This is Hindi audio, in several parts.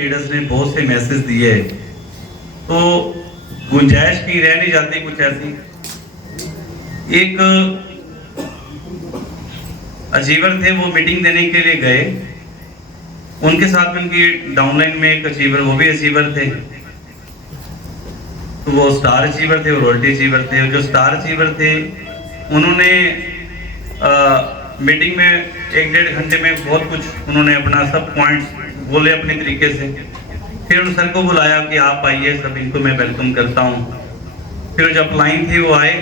लीडर्स ने बहुत से मैसेज दिए, तो गुंजाइश की रह नहीं जाती कुछ ऐसी। एक अचीवर थे, वो मीटिंग देने के लिए गए, उनके साथ में उनकी डाउनलाइन में एक अचीवर, वो भी अचीवर थे। तो वो स्टार अचीवर थे, वो रॉयल्टी अचीवर थे। जो स्टार अचीवर थे उन्होंने मीटिंग में 1-1.5 घंटे में बहुत कुछ उन्होंने अपना सब पॉइंट्स बोले अपने तरीके से। फिर उन सर को बुलाया कि आप आइए, सब इनको मैं वेलकम करता हूँ। फिर जब लाइन थी वो आए,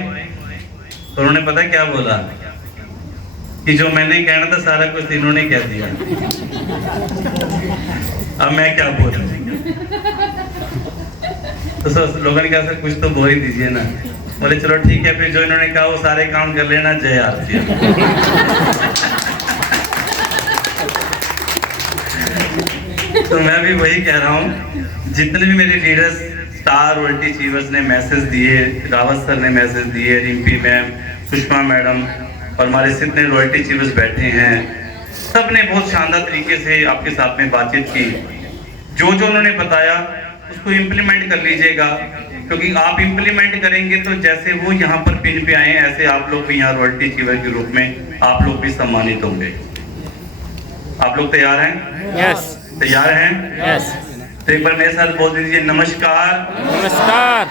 तो उन्होंने पता क्या बोला कि जो मैंने कहना था सारा कुछ इन्होंने कह दिया, अब मैं क्या बोलूं। तो सब लोगों ने कहा सर कुछ तो बोल ही दीजिए ना। बोले चलो ठीक है। फिर जो इन्होंने कहा वो सारे काम कर लेना, जय आरती। तो मैं भी वही कह रहा हूँ, जितने भी मेरे लीडर्स स्टार रॉयल्टी अचीवर्स ने मैसेज दिए, रावत सर ने मैसेज दिए, रिम्पी मैम, सुषमा मैडम और हमारे जितने रॉयल्टी अचीवर्स बैठे हैं, सब ने बहुत शानदार तरीके से आपके साथ में बातचीत की। जो जो उन्होंने बताया उसको इम्प्लीमेंट कर लीजिएगा, क्योंकि आप इम्प्लीमेंट करेंगे तो जैसे वो यहाँ पर पिन पे आए, ऐसे आप लोग भी यहाँ रॉयल्टी अचीवर के रूप में आप लोग भी सम्मानित होंगे। आप लोग तैयार हैं? यस। तैयार हैं? यस। तो एक बार मेरे साथ बोल दीजिए, नमस्कार। नमस्कार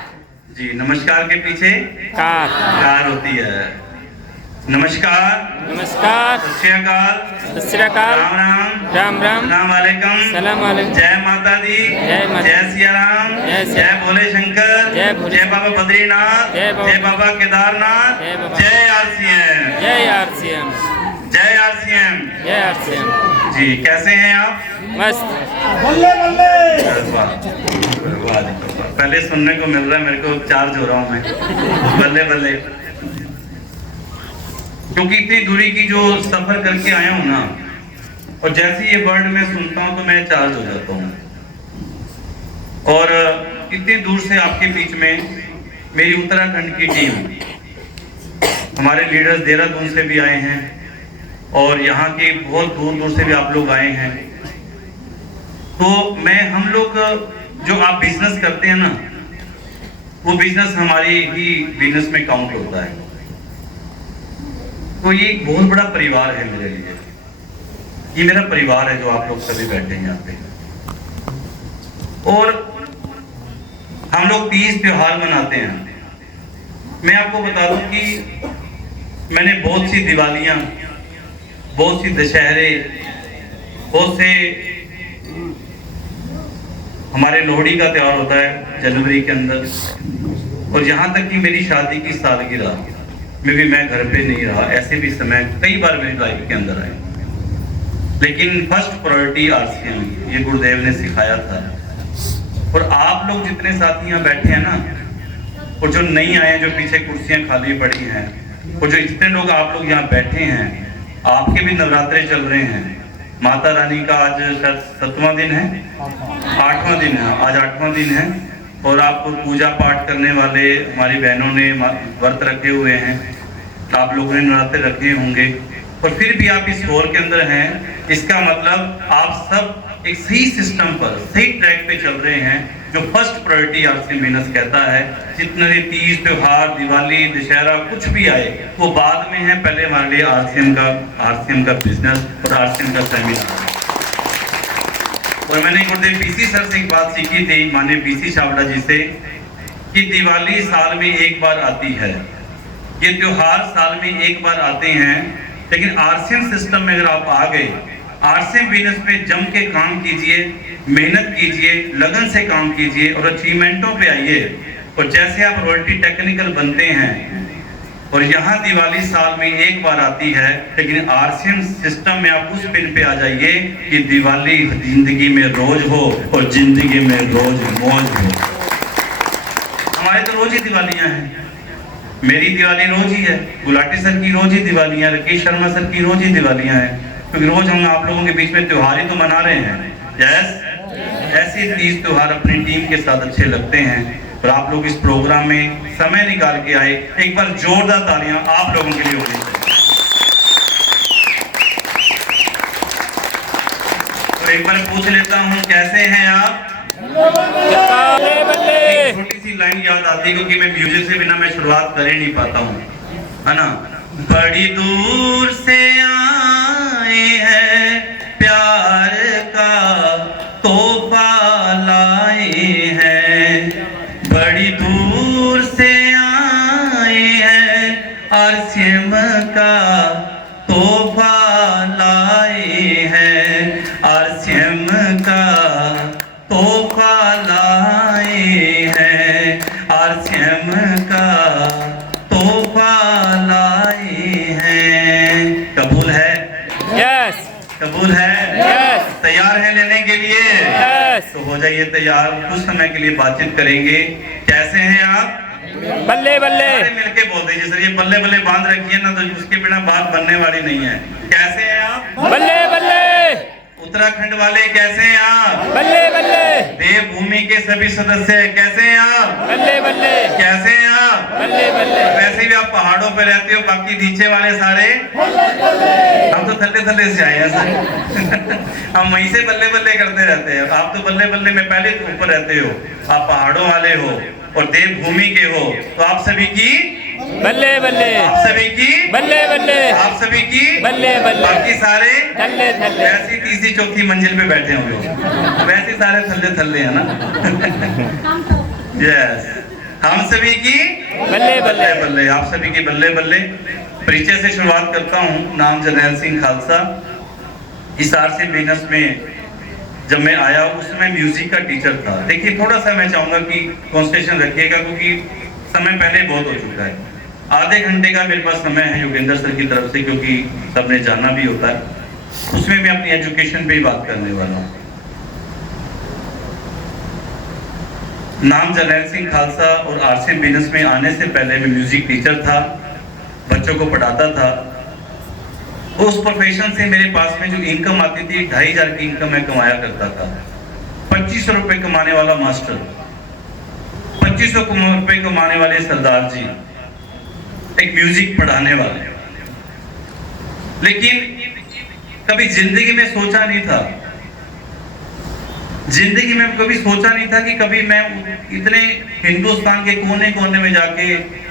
जी, नमस्कार के पीछे कार कार होती है। नमस्कार, नमस्कार, सत श्री अकाल, सत श्री अकाल, राम राम, राम राम, सलाम वालेकुम, सलाम वालेकुम, जय माता दी, जय माता, जय सिया राम, जय भोले शंकर, जय बाबा बद्रीनाथ, जय बाबा केदारनाथ, जय आरसीएम, जय आरसीएम, जय आरसीएम, जय आरसीएम। जी, कैसे हैं आप? मस्त। बल्ले बल्ले। पहले सुनने को मिल रहा है, मेरे को चार्ज हो रहा हूँ मैं। बल्ले बल्ले, क्योंकि इतनी दूरी की जो सफर करके आया हूँ ना, और जैसे ये वर्ड मैं सुनता हूँ तो मैं चार्ज हो जाता हूँ। और इतनी दूर से आपके बीच में मेरी उत्तराखंड की टीम, हमारे लीडर्स देहरादून से भी आए हैं और यहाँ के बहुत दूर दूर से भी आप लोग आए हैं। तो हम लोग जो आप बिजनेस करते हैं ना, वो बिजनेस हमारी ही बिजनेस में काउंट होता है। तो ये एक बहुत बड़ा परिवार है मेरे लिए, ये मेरा परिवार है जो आप लोग सभी बैठे हैं यहाँ पे। और हम लोग तीज त्योहार मनाते हैं। मैं आपको बता दूं कि मैंने बहुत सी दिवालियां, बहुत सी दशहरे, बहुत से हमारे लोहड़ी का त्योहार होता है जनवरी के अंदर, और यहाँ तक कि मेरी शादी की सालगिरह में भी मैं घर पे नहीं रहा। ऐसे भी समय कई बार मेरी लाइफ के अंदर आए, लेकिन फर्स्ट प्रायोरिटी आरसीएम, ये गुरुदेव ने सिखाया था। और आप लोग जितने साथी यहाँ बैठे हैं ना, और जो नहीं आए, जो पीछे कुर्सियां खाली पड़ी हैं, और जो इतने लोग आप लोग यहाँ बैठे हैं, आपके भी नवरात्रे चल रहे हैं। माता रानी का आज शायद 7वां दिन है, 8वां दिन है, आज 8वां दिन है। और आप पूजा पाठ करने वाले हमारी बहनों ने व्रत रखे हुए हैं, आप लोगों ने नवरात्रे रखे होंगे, और फिर भी आप इस हॉल के अंदर हैं। इसका मतलब आप सब एक सही सिस्टम पर, सही ट्रैक पे चल रहे हैं, जो फर्स्ट प्रायोरिटी आरसीएम बिजनेस कहता है। जितने भी तीज त्योहार, दिवाली, दशहरा कुछ भी आए वो बाद में है, पहले हमारे लिए आरसीएम का बिजनेस और आरसीएम का सेमिनार। और मैंने गुरुदेव पीसी सर से एक बात सीखी थी, माननीय पीसी छाबड़ा जी से, कि दिवाली साल में एक बार आती है, ये त्योहार साल में एक बार आते हैं, लेकिन आरसीएम सिस्टम में अगर आप आ गए, आरसीएम बिजनेस में जम के काम कीजिए, मेहनत कीजिए, लगन से काम कीजिए और अचीवमेंटों पे आइए। और जैसे आप रॉयल्टी टेक्निकल बनते हैं, और यहाँ दिवाली साल में एक बार आती है, लेकिन आरसीएम सिस्टम में आप उस पिन पे आ जाइए कि दिवाली जिंदगी में रोज हो और जिंदगी में रोज मौज हो। हमारे तो रोज ही दिवालियां हैं, मेरी दिवाली रोज ही है, गुलाटी सर की रोज ही दिवालियां, राकेश शर्मा सर की रोज ही दिवालियां हैं, क्योंकि रोज हम आप लोगों के बीच में त्योहार ही तो मना रहे हैं। यस, ऐसे तीज त्योहार अपनी टीम के साथ अच्छे लगते हैं। और आप लोग इस प्रोग्राम में समय निकाल के आए, एक बार जोरदार तालियां आप लोगों के लिए होनी चाहिए। और एक बार पूछ लेता हूँ, कैसे हैं आप? बल्ले बल्ले। एक छोटी सी लाइन याद आती है क्योंकि मैं म्यूजिक से बिना मैं शुरुआत कर ही नहीं पाता हूँ, है ना। बड़ी दूर से आए हैं, प्यार का तोहफा लाए हैं। बड़ी दूर से आए हैं, आरसीएम का तोहफा लाए हैं। आरसीएम का तोहफा लाए हैं। आरसीएम का तोहफा लाए हैं। कबूल है? यस कबूल है? यस तैयार है लेने के लिए? यस। तो हो जाइए तैयार, कुछ समय के लिए बातचीत करेंगे। कैसे हैं आप? बल्ले बल्ले। सारे मिलके बोल दीजिए सर, ये बल्ले बल्ले बांध रखी है ना, तो उसके बिना बात बनने वाली नहीं है। कैसे हैं आप? बल्ले बल्ले। उत्तराखंड वाले कैसे हैं आप? बल्ले बल्ले। देवभूमि के सभी सदस्य कैसे हैं आप? बल्ले बल्ले। कैसे हैं आप? बल्ले बल्ले। वैसे भी आप पहाड़ों पे रहते हो, बाकी नीचे वाले सारे हम तो थल्ले थल्ले से आए हैं सर। हम वहीं से बल्ले बल्ले करते रहते हैं। आप तो बल्ले बल्ले में पहले ऊपर रहते हो, आप पहाड़ों वाले हो और देवभूमि के हो, तो आप सभी की बल्ले बल्ले। आप सभी की बल्ले बल्ले। आप सभी की बल्ले बल्ले। बाकी सारे थल्ले थल्ले। वैसी तीसरी चौथी मंजिल पे बैठे हम लोग, वैसे सारे थल्ले थल्ले हैं ना। यस, हम सभी की बल्ले बल्ले बल्ले। बल्ले, आप सभी की बल्ले बल्ले। परिचय से शुरुआत करता हूँ। नाम जरनैल सिंह खालसा। इस आरसी बिजनेस में जब मैं आया उस समय म्यूजिक का टीचर था। देखिए थोड़ा सा मैं चाहूंगा कि कॉन्सेंट्रेशन रखिएगा क्योंकि समय पहले बहुत हो चुका है। आधे घंटे का मेरे पास समय है योगेंद्र सर की तरफ से, क्योंकि सबने जाना भी होता है। उसमें मैं अपनी एजुकेशन पे ही बात करने वाला हूँ। नाम जरनैल सिंह खालसा और आरसी बिजनेस में आने से पहले मैं म्यूजिक टीचर था, बच्चों को पढ़ाता था। उस प्रोफेशन से मेरे पास में जो इनकम आती थी 2500 की इनकम मैं कमाया करता था। 2500 रुपए कमाने वाला मास्टर, 2500 रुपए कमाने वाले सरदार जी, एक म्यूजिक पढ़ाने वाले। लेकिन कभी जिंदगी में सोचा नहीं था, जिंदगी में कभी सोचा नहीं था कि कभी मैं इतने हिंदुस्तान के कोने कोने में जाके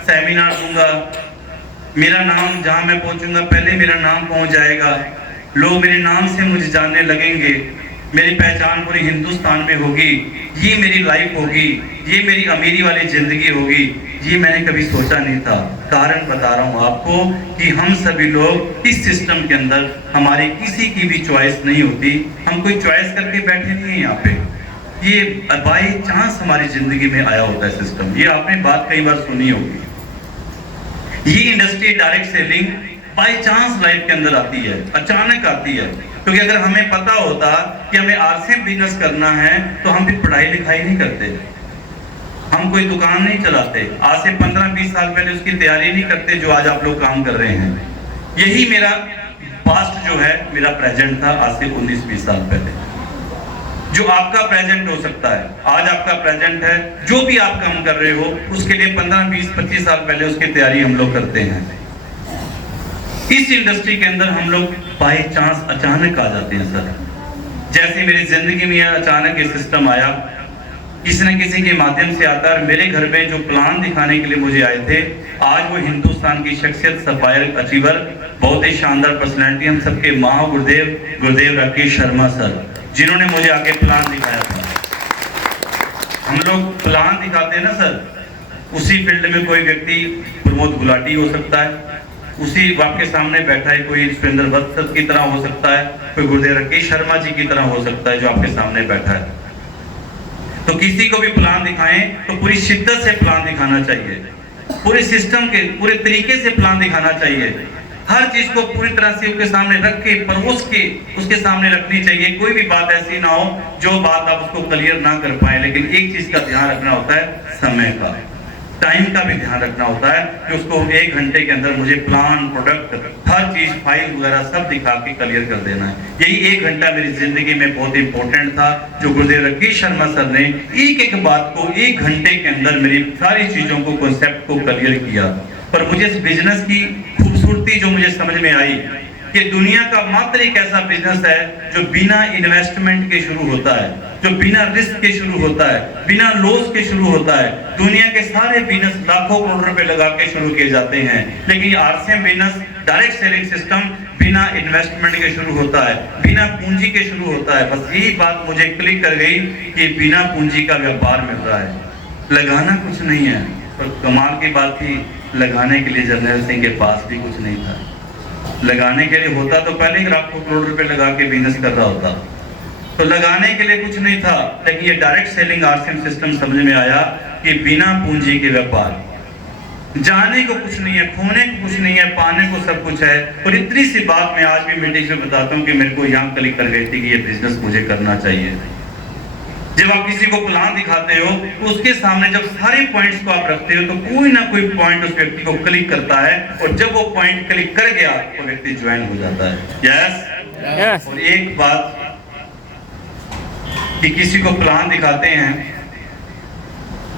सेमिनार दूंगा। मेरा नाम जहां मैं पहुंचूंगा पहले मेरा नाम पहुंच जाएगा, लोग मेरे नाम से मुझे जानने लगेंगे, मेरी पहचान पूरे हिंदुस्तान में होगी, ये मेरी लाइफ होगी, ये मेरी अमीरी वाली जिंदगी होगी। ये मैंने कभी सोचा नहीं था। कारण बता रहा हूं आपको कि हम सभी लोग इस सिस्टम के अंदर हमारी किसी की भी चॉइस नहीं होती। हम कोई चॉइस करके बैठे नहीं है यहाँ पे। ये बाई चांस हमारी जिंदगी में आया होता है सिस्टम। ये आपने बात कई बार सुनी होगी। ये industry direct selling by chance life के अंदर आती है, अचानक आती है। क्योंकि अगर हमें पता होता कि हमें आरसीएम बिजनेस करना है तो हम फिर पढ़ाई लिखाई नहीं करते, हम कोई दुकान नहीं चलाते, आज से 15-20 साल पहले उसकी तैयारी नहीं करते जो आज आप लोग काम कर रहे हैं। यही मेरा पास्ट जो है मेरा प्रेजेंट था आज से 19-20 साल पहले। जो आपका प्रेजेंट हो सकता है, आज आपका प्रेजेंट है, जो भी आप काम कर रहे हो उसके लिए 15-20-25 साल पहले उसकी तैयारी हम लोग करते हैं। इस इंडस्ट्री के अंदर हम लोग बाई चांस अचानक आ जाते हैं सर। जैसे मेरी जिंदगी में अचानक ये सिस्टम आया, किसी न किसी के माध्यम से आता है। मेरे घर में जो प्लान दिखाने के लिए मुझे आए थे, आज वो हिंदुस्तान की शख्सियत, सफायर अचीवर, बहुत ही शानदार पर्सनैलिटी, हम सबके महा गुरुदेव राकेश शर्मा सर, जिन्होंने मुझे आगे प्लान दिखाया था। हम लोग प्लान दिखाते हैं ना सर, उसी फील्ड में कोई व्यक्ति प्रमोद गुलाटी हो सकता है, उसी आपके सामने बैठा है कोई सुरेंद्र भट्ट की तरह हो सकता है, कोई गुरुदेव राकेश शर्मा जी की तरह हो सकता है जो आपके सामने बैठा है। तो किसी को भी प्लान दिखाएं तो पूरी शिद्दत से प्लान दिखाना चाहिए, पूरे सिस्टम के पूरे तरीके से प्लान दिखाना चाहिए। हर चीज को पूरी तरह से उसके सामने रख के परोस के उसके सामने रखनी चाहिए। कोई भी बात ऐसी ना हो जो बात आप उसको क्लियर ना कर पाए। लेकिन एक चीज का ध्यान रखना होता है, समय का, टाइम का भी ध्यान रखना होता है कि उसको 1 घंटे के अंदर मुझे प्लान, प्रोडक्ट, हर चीज, फाइल वगैरह सब दिखा के क्लियर कर देना है। यही 1 घंटा मेरी जिंदगी में बहुत इंपॉर्टेंट था, जो गुरुदेव राकेश शर्मा सर ने एक एक बात को 1 घंटे के अंदर मेरी सारी चीजों को, कॉन्सेप्ट को क्लियर किया। पर मुझे इस बिजनेस की खूबसूरती जो मुझे समझ में आई कि दुनिया का मात्र एक ऐसा बिजनेस है जो बिना इन्वेस्टमेंट के शुरू होता है, जो बिना रिस्क के शुरू होता है, बिना लॉस के शुरू होता है। दुनिया के सारे बिजनेस लाखों करोड़ रुपए लगा के शुरू किए जाते हैं, लेकिन RCM business direct selling system बिना इन्वेस्टमेंट के शुरू होता है, बिना पूंजी के शुरू होता है। बस यही बात मुझे क्लिक कर गई कि बिना पूंजी का व्यापार मिल रहा है, लगाना कुछ नहीं है। और कमाल की बात थी, लगाने के लिए जर्नैल सिंह के पास भी कुछ नहीं था। लगाने के लिए होता तो पहले ही लाखों करोड़ रुपए लगा के बिजनेस कर रहा होता। तो लगाने के लिए कुछ नहीं था, लेकिन ये डायरेक्ट सेलिंग आरसीएम सिस्टम समझ में आया कि बिना पूंजी के व्यापार, जाने को कुछ नहीं है, खोने को कुछ नहीं है, पाने को सब कुछ है। और इतनी सी बात मैं आज भी मीटिंग में बताता हूँ कि मेरे को यहाँ क्लिक कर गई थी कि ये बिजनेस मुझे करना चाहिए। जब आप किसी को प्लान दिखाते हो तो उसके सामने जब सारे पॉइंट्स को आप रखते हो तो कोई ना कोई पॉइंट उस व्यक्ति को क्लिक करता है, और जब वो पॉइंट क्लिक कर गया तो व्यक्ति ज्वाइन हो जाता है। यस। और एक बात कि किसी को प्लान दिखाते हैं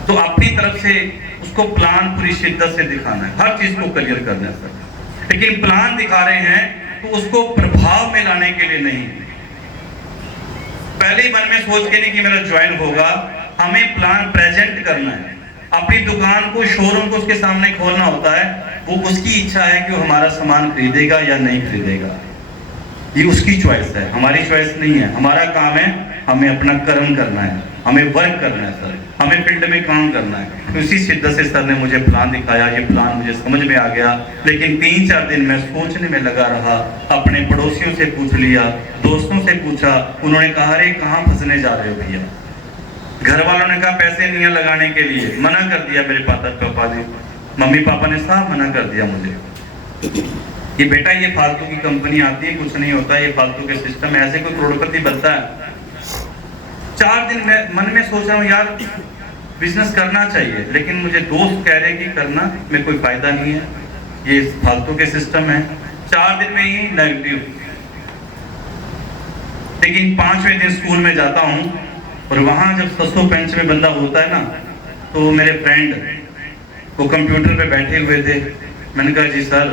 तो अपनी तरफ से उसको प्लान पूरी शिद्दत से दिखाना है, हर चीज को क्लियर करना है। लेकिन प्लान दिखा रहे हैं तो उसको प्रभाव में लाने के लिए नहीं, पहले ही मन में सोच के नहीं कि मेरा ज्वाइन होगा। हमें प्लान प्रेजेंट करना है, अपनी दुकान को, शोरूम को उसके सामने खोलना होता है। वो उसकी इच्छा है कि वो हमारा सामान खरीदेगा या नहीं खरीदेगा, ये उसकी चॉइस है, हमारी चॉइस नहीं है। हमारा काम है हमें अपना कर्म करना है, हमें वर्क करना है सर, हमें फील्ड में काम करना है। तो इसी शिद्दत से सर ने मुझे प्लान दिखाया, ये प्लान मुझे समझ में आ गया। लेकिन 3-4 दिन मैं सोचने में लगा रहा, अपने पड़ोसियों से पूछ लिया, दोस्तों से पूछा, उन्होंने कहा अरे कहाँ फंसने जा रहे हो भैया। घर वालों ने कहा पैसे नहीं है लगाने के लिए, मना कर दिया मेरे पापा ने, मम्मी पापा ने साफ मना कर दिया मुझे कि बेटा ये फालतू की कंपनी आती है, कुछ नहीं होता, ये फालतू के सिस्टम है, ऐसे कोई करोड़पति बनता है। 4 दिन में मन में सोच रहा हूँ यार बिजनेस करना चाहिए, लेकिन मुझे दोस्त कह रहे हैं कि करना में कोई फायदा नहीं है, ये फालतू के सिस्टम है। 4 दिन में ही नेगेटिव। लेकिन 5वें दिन स्कूल में जाता हूँ और वहां जब 605 बंदा होता है ना, तो मेरे फ्रेंड वो कंप्यूटर पे बैठे हुए थे। मैंने कहा जी सर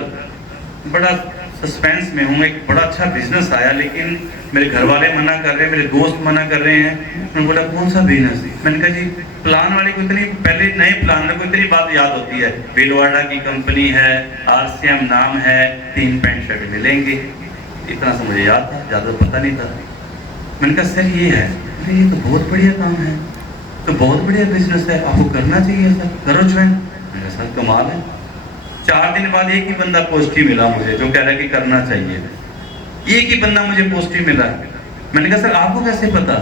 बड़ा सस्पेंस में हूँ, एक बड़ा अच्छा बिजनेस आया लेकिन मेरे घर वाले मना कर रहे हैं, मेरे दोस्त मना कर रहे हैं। उन्होंने बोला कौन सा बिजनेस? मैंने कहा जी प्लान वाले को इतनी, पहले नए प्लान में कोई इतनी बात याद होती है, भीलवाड़ा की कंपनी है, आरसीएम नाम है, 3 पैंट शर्ट मिलेंगे, इतना सा मुझे याद था, ज्यादा पता नहीं था। मैंने कहा सर ये है, ये तो बहुत बढ़िया काम है, तो बहुत बढ़िया बिजनेस है, आपको करना चाहिए सर, करो ज्वाइन। मैंने कहा सर कमाल है। 4 दिन बाद एक ही बंदा पॉजिटिव मिला मुझे, जो कह रहा है कि करना चाहिए, एक ही बंदा मुझे पॉजिटिव मिला। मैंने कहा सर आपको कैसे पता,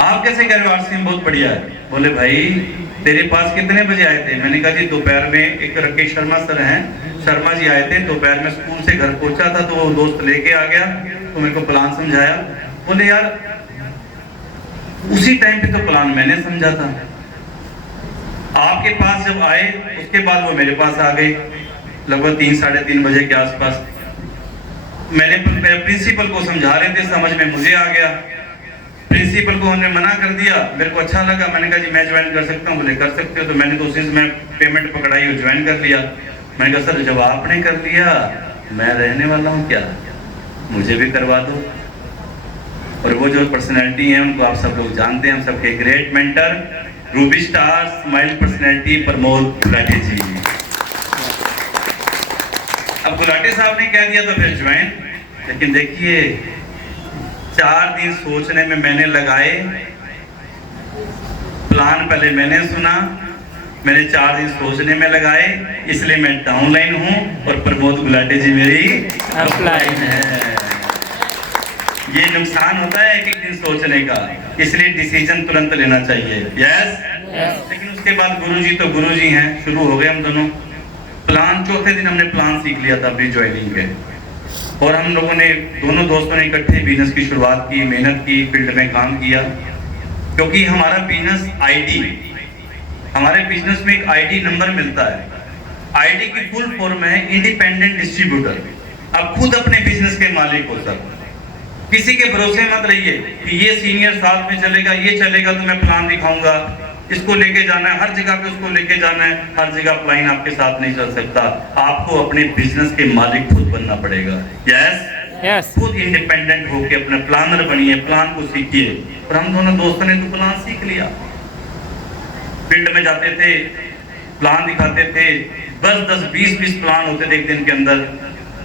आप कैसे कह रहे हो आरसीएम बहुत बढ़िया है? बोले भाई तेरे पास कितने बजे आए थे? मैंने कहा जी दोपहर में, एक राकेश शर्मा सर हैं, शर्मा जी आए थे, दोपहर में स्कूल से घर पहुंचा था तो वो दोस्त लेके आ गया, तो मेरे को प्लान समझाया। बोले यार उसी टाइम पे तो प्लान मैंने समझा था, आपके पास जब आए उसके बाद वो मेरे पास आ गए लगभग 3-3:30 बजे के आसपास। मैंने प्रिंसिपल को समझा रहे थे, समझ में मुझे आ गया, प्रिंसिपल को उन्होंने मना कर दिया। मेरे को अच्छा लगा, मैंने कहा जी मैं ज्वाइन कर सकता हूँ? बोले कर सकते हो। तो मैंने तो उसी से पेमेंट पकड़ाई और ज्वाइन कर लिया। मैंने कहा सर जब आपने कर लिया मैं रहने वाला हूँ क्या, मुझे भी करवा दो। और वो जो पर्सनैलिटी है उनको आप सब लोग जानते हैं, हम सबके great mentor, ruby star smile personality Pramod Gulati ji. अब गुलाटी साहब ने कह दिया तो फिर ज्वाइन। लेकिन देखिए 4 दिन सोचने में मैंने लगाए, प्लान पहले मैंने सुना, मैंने 4 दिन सोचने में लगाए, इसलिए मैं डाउनलाइन हूं और प्रमोद गुलाटी जी मेरी अपलाइन है। ये नुकसान होता है एक दिन सोचने का, इसलिए डिसीजन तुरंत लेना चाहिए। यस। लेकिन उसके बाद गुरुजी तो गुरुजी हैं, शुरू हो गए हम दोनों प्लान। 4थे दिन हमने प्लान सीख लिया था अपनी ज्वाइनिंग के, और हम लोगों ने, दोनों दोस्तों ने इकट्ठे बिजनेस की शुरुआत की, मेहनत की, फील्ड में काम किया। क्योंकि हमारा बिजनेस आईडी, हमारे बिजनेस में एक आईडी नंबर मिलता है। आईडी की फुल फॉर्म है इंडिपेंडेंट डिस्ट्रीब्यूटर। अब खुद अपने बिजनेस के मालिक हो सर, किसी के भरोसे मत रहिए कि ये सीनियर साथ में चलेगा, ये चलेगा तो मैं प्लान दिखाऊंगा। इसको लेके जाना है, हर जगह पे उसको लेके जाना है, हर जगह प्लाइन आपके साथ नहीं चल सकता। आपको अपने बिजनेस के मालिक खुद बनना पड़ेगा। यस यस खुद इंडिपेंडेंट होके अपना प्लानर बनिए, प्लान को सीखिए। और हम दोनों दोस्तों ने तो प्लान सीख लिया। फील्ड में जाते थे, प्लान दिखाते थे, 10-20 प्लान होते थे एक दिन के अंदर।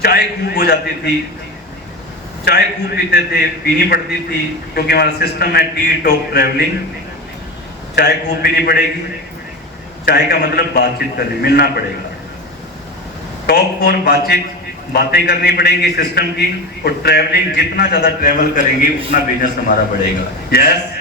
चाय खूब हो जाती थी, चाय खूब पीते थे, पीनी पड़ती थी, क्योंकि हमारा सिस्टम है टी टॉक ट्रैवलिंग। चाय खूब पीनी पड़ेगी, चाय का मतलब बातचीत करनी, मिलना पड़ेगा। टॉक फॉर बातचीत, बातें करनी पड़ेगी सिस्टम की। और ट्रैवलिंग, जितना ज्यादा ट्रैवल करेंगे उतना बिजनेस हमारा बढ़ेगा। यस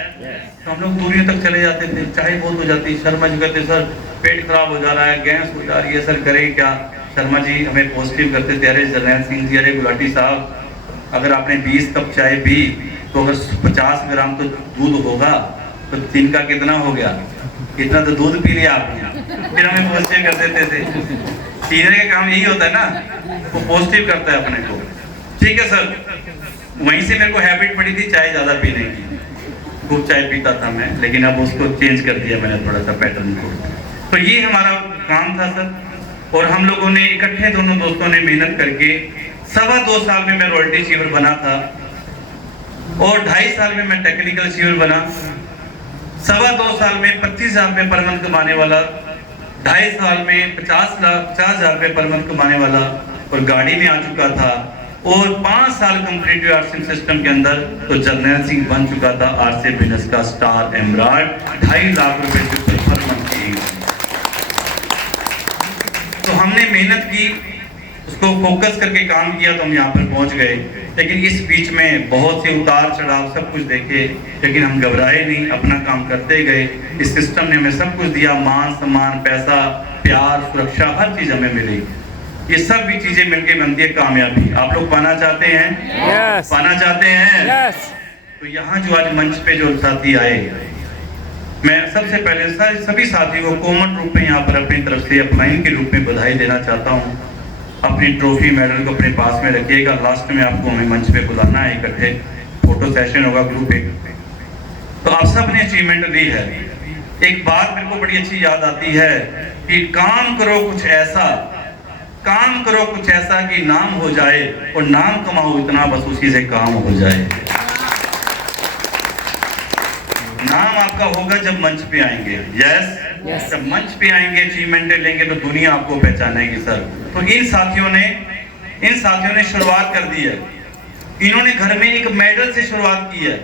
तो हम लोग दूरियों तक चले जाते थे, चाय बहुत हो जाती। शर्मा जी कहते सर पेट खराब हो जा रहा है, गैस हो जा रही है, सर करें क्या। शर्मा जी हमें पॉजिटिव करते थे, अरे जरनैल सिंह जी, अरे गुलाटी साहब, अगर आपने 20 कप चाय पी तो अगर 50 ग्राम तो दूध होगा, तो दिन का कितना हो गया, इतना तो दूध पी लिया आपने। फिर हमें पॉजिटिव कर देते थे। सीनियर का काम यही होता है ना, वो पॉजिटिव करता है अपने को। ठीक है सर, वहीं से मेरे को हैबिट पड़ी थी चाय ज्यादा पीने की। खूब चाय पीता था मैं, लेकिन अब उसको चेंज कर दिया मैंने थोड़ा सा पैटर्न को। तो ये हमारा काम था सर। और हम लोगों ने इकट्ठे, दोनों दोस्तों ने मेहनत करके 2.25 साल में मैं रॉयल्टी अचीवर बना था। और 2.5 साल में मैं टेक्निकल अचीवर बना। 2.25 साल में 25,000 रुपये पर मंथ कमाने वाला, 2.5 साल में 50,000 रुपये पर मंथ कमाने वाला, और गाड़ी में आ चुका था। और 5 साल कंप्लीट आरसीएम सिस्टम के अंदर तो जर्नैल सिंह बन चुका था आरसीएम बिजनेस का स्टार एमराल्ड। 2.5 लाख रुपए से पर मंथ की। तो हमने मेहनत की, उसको फोकस करके काम किया, तो हम यहाँ पर पहुंच गए। लेकिन इस बीच में बहुत से उतार चढ़ाव सब कुछ देखे, लेकिन हम घबराए नहीं, अपना काम करते गए। इस सिस्टम ने हमें सब कुछ दिया, मान सम्मान, पैसा, प्यार, सुरक्षा, हर चीज हमें मिली। ये सब भी चीजें मिलके बनती है कामयाबी। आप लोग पाना चाहते हैं? यस पाना चाहते हैं? यस तो यहाँ जो आज मंच पे जो साथी आए, मैं सबसे पहले सभी साथियों को कॉमन रूप में यहाँ पर अपनी तरफ से अपलाइन के रूप में बधाई देना चाहता हूँ। अपनी ट्रॉफी मेडल को अपने पास में रखिएगा। लास्ट में आपको हमें मंच पे बुलाना है, इकट्ठे फोटो सेशन होगा ग्रुप एक। तो आप सब ने अचीवमेंट दी है। एक बात मेरे को बड़ी अच्छी याद आती है कि काम करो कुछ ऐसा, काम करो कुछ ऐसा कि नाम हो जाए, और नाम कमाओ इतना बस उसी से काम हो जाए। नाम आपका होगा जब मंच पे आएंगे। यस जब मंच पे आएंगे, अचीवमेंट लेंगे, तो दुनिया आपको पहचानेगी सर। तो इन साथियों ने शुरुआत कर दी है। इन्होंने घर में एक मेडल से शुरुआत की है,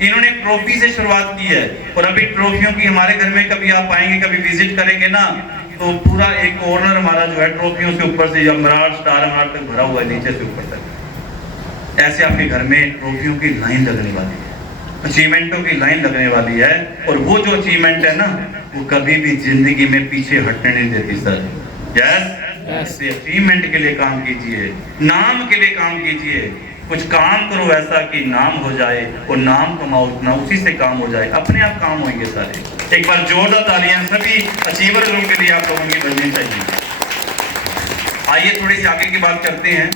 इन्होंने ट्रॉफी से शुरुआत की है। और अभी ट्रॉफियों की हमारे घर में कभी आप आएंगे, कभी विजिट करेंगे ना, तो पूरा एक कॉर्नर हमारा जो है ट्रॉफियों से ऊपर से एमराल्ड, स्टार एमराल्ड तक भरा हुआ है, नीचे से ऊपर तक। ऐसे आपके घर में ट्रॉफियों की लाइन लगने वाली है, अचीवमेंटों की लाइन लगने वाली है। और वो जो अचीवमेंट है ना, वो कभी भी जिंदगी में पीछे हटने नहीं देती सर। यस अचीवमेंट के लिए काम कीजिए, नाम के लिए काम कीजिए। कुछ काम करो ऐसा कि नाम हो जाए, और नाम कमाओ उतना, उसी से काम हो जाए, अपने आप काम होंगे सारे। एक बार जोरदार तालियां सभी अचीवर लोगों के लिए आप लोगों की बजनी चाहिए। आइए थोड़ी सी आगे की बात करते हैं।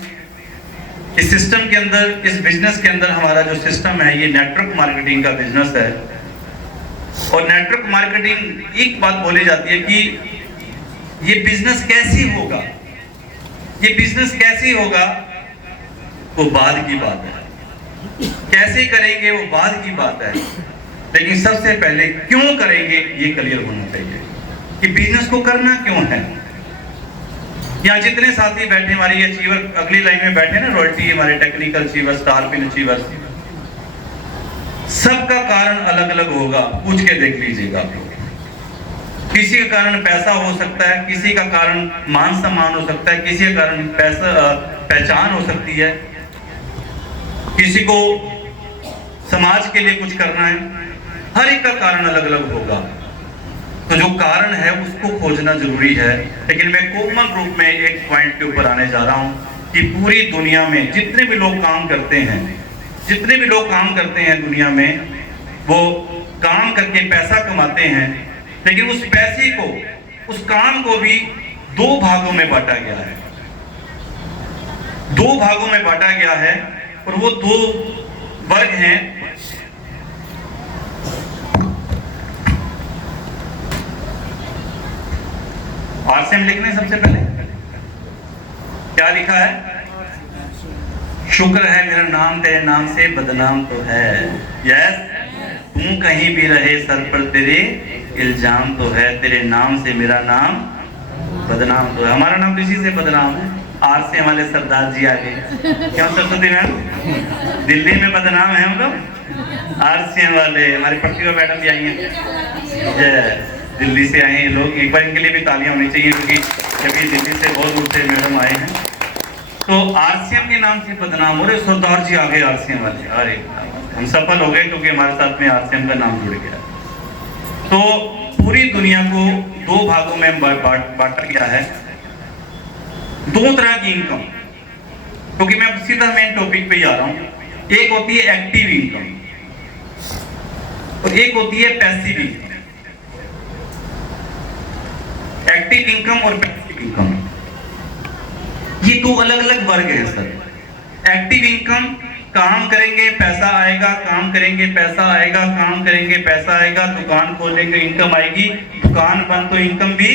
इस सिस्टम के अंदर, इस बिजनेस के अंदर हमारा जो सिस्टम है, ये नेटवर्क मार्केटिंग का बिजनेस है। और नेटवर्क मार्केटिंग, एक बात बोली जाती है कि ये बिजनेस कैसी होगा, ये बिजनेस कैसी होगा, वो बाद की बात है। कैसे करेंगे वो बाद की बात है, लेकिन सबसे पहले क्यों करेंगे ये क्लियर होना चाहिए कि बिजनेस को करना क्यों है। यहाँ जितने साथी बैठे, हमारे ये अचीवर अगली लाइन में बैठे ना, रॉयल्टी, हमारे technical achiever, star pin achiever, सबका कारण अलग अलग होगा। पूछ के देख लीजिएगा आप लोग। किसी का कारण पैसा हो सकता है, किसी का कारण मान सम्मान हो सकता है, किसी का कारण पहचान हो सकती है, किसी को समाज के लिए कुछ करना है। हर एक का कारण अलग अलग होगा। तो जो कारण है उसको खोजना जरूरी है। लेकिन मैं कॉमन रूप में एक पॉइंट के ऊपर आने जा रहा हूं कि पूरी दुनिया में जितने भी लोग काम करते हैं, जितने भी लोग काम करते हैं दुनिया में, वो काम करके पैसा कमाते हैं, लेकिन उस पैसे को, उस काम को भी दो भागों में बांटा गया है। दो भागों में बांटा गया है, और वो दो वर्ग हैं। आरसीएम लिखना है सबसे पहले। क्या लिखा है? शुक्र है मेरा नाम तेरे नाम से बदनाम तो है। यस, तू कहीं भी रहे सर पर तेरे इल्जाम तो है, तेरे नाम से मेरा नाम बदनाम तो है। हमारा नाम तो इसी से बदनाम है। आरसीएम वाले सरदार जी आ गए। क्यों सरस्वती मैम? दिल्ली में बदनाम है हम लोग। आरसीएम वाले हमारी प्रतिभा मैडम भी आई हैं, दिल्ली से आए हैं लोग। एक बार इनके लिए भी तालियां होनी चाहिए, क्योंकि जब ये दिल्ली से बहुत दूर से मैडम आए हैं। तो आरसीएम के नाम से बदनाम हो रहे। सरदार जी आ गए आरसीएम वाले। अरे हम सफल हो गए, क्योंकि हमारे साथ में आरसीएम का नाम जुड़ गया। तो पूरी दुनिया को दो भागों में बांटा गया है, दो तरह की इनकम। क्योंकि मैं सीधा मेन टॉपिक पे ही आ रहा हूं। एक होती है एक्टिव इनकम और एक होती है पैसिव इनकम। एक्टिव इनकम और पैसिव इनकम, ये दो अलग अलग वर्ग है सर। एक्टिव इनकम, काम करेंगे पैसा आएगा, काम करेंगे पैसा आएगा, काम करेंगे पैसा आएगा, दुकान खोलेंगे इनकम आएगी, दुकान बंद तो इनकम भी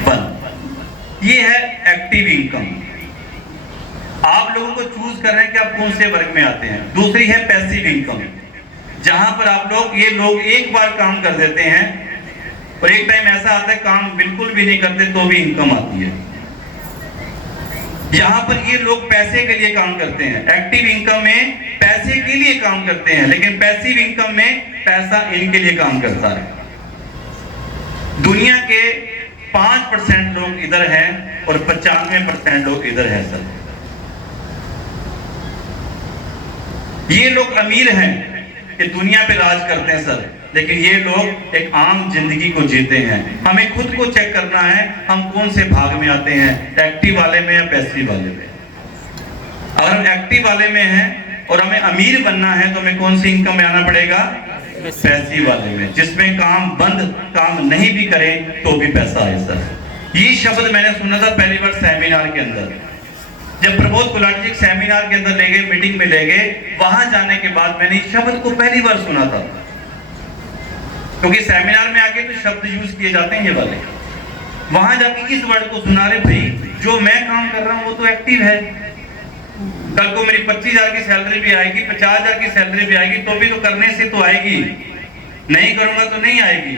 बंद। ये है एक्टिव इनकम। आप लोगों को चूज कर रहे हैं कि आप कौन से वर्ग में आते हैं। दूसरी है पैसिव इनकम, जहां पर आप लोग, ये लोग एक बार काम कर देते हैं और एक टाइम ऐसा आता है काम बिल्कुल भी नहीं करते तो भी इनकम आती है। यहां पर ये लोग पैसे के लिए काम करते हैं। एक्टिव इनकम में पैसे के लिए काम करते हैं, लेकिन पैसिव इनकम में पैसा इनके लिए काम करता है। दुनिया के 5% लोग इधर हैं और 95% लोग इधर हैं सर। ये लोग अमीर हैं कि दुनिया पे राज करते हैं सर, लेकिन ये लोग एक आम जिंदगी को जीते हैं। हमें खुद को चेक करना है, हम कौन से भाग में आते हैं, एक्टिव वाले में या पैसिव वाले में। अगर हम एक्टिव वाले में हैं और हमें अमीर बनना है तो हमें कौन सी इनकम में आना पड़ेगा? पैसिव वाले में, जिसमें काम बंद, काम नहीं भी करें तो भी पैसा आए सर। ये शब्द मैंने सुना था पहली बार सेमिनार के अंदर, जब प्रमोद गुलाटी जी सेमिनार के अंदर ले गए, मीटिंग में ले गए। वहां जाने के बाद मैंने इस शब्द को पहली बार सुना था, क्योंकि सेमिनार में आके तो शब्द यूज किए जाते हैं ये वाले। वहां जाके इस वर्ड को सुना रहे, भाई जो मैं काम कर रहा हूं वो तो एक्टिव है। कल को मेरी 25,000 की सैलरी भी आएगी, 50,000 की सैलरी भी आएगी, तो भी तो करने से तो आएगी, नहीं करूंगा तो नहीं आएगी।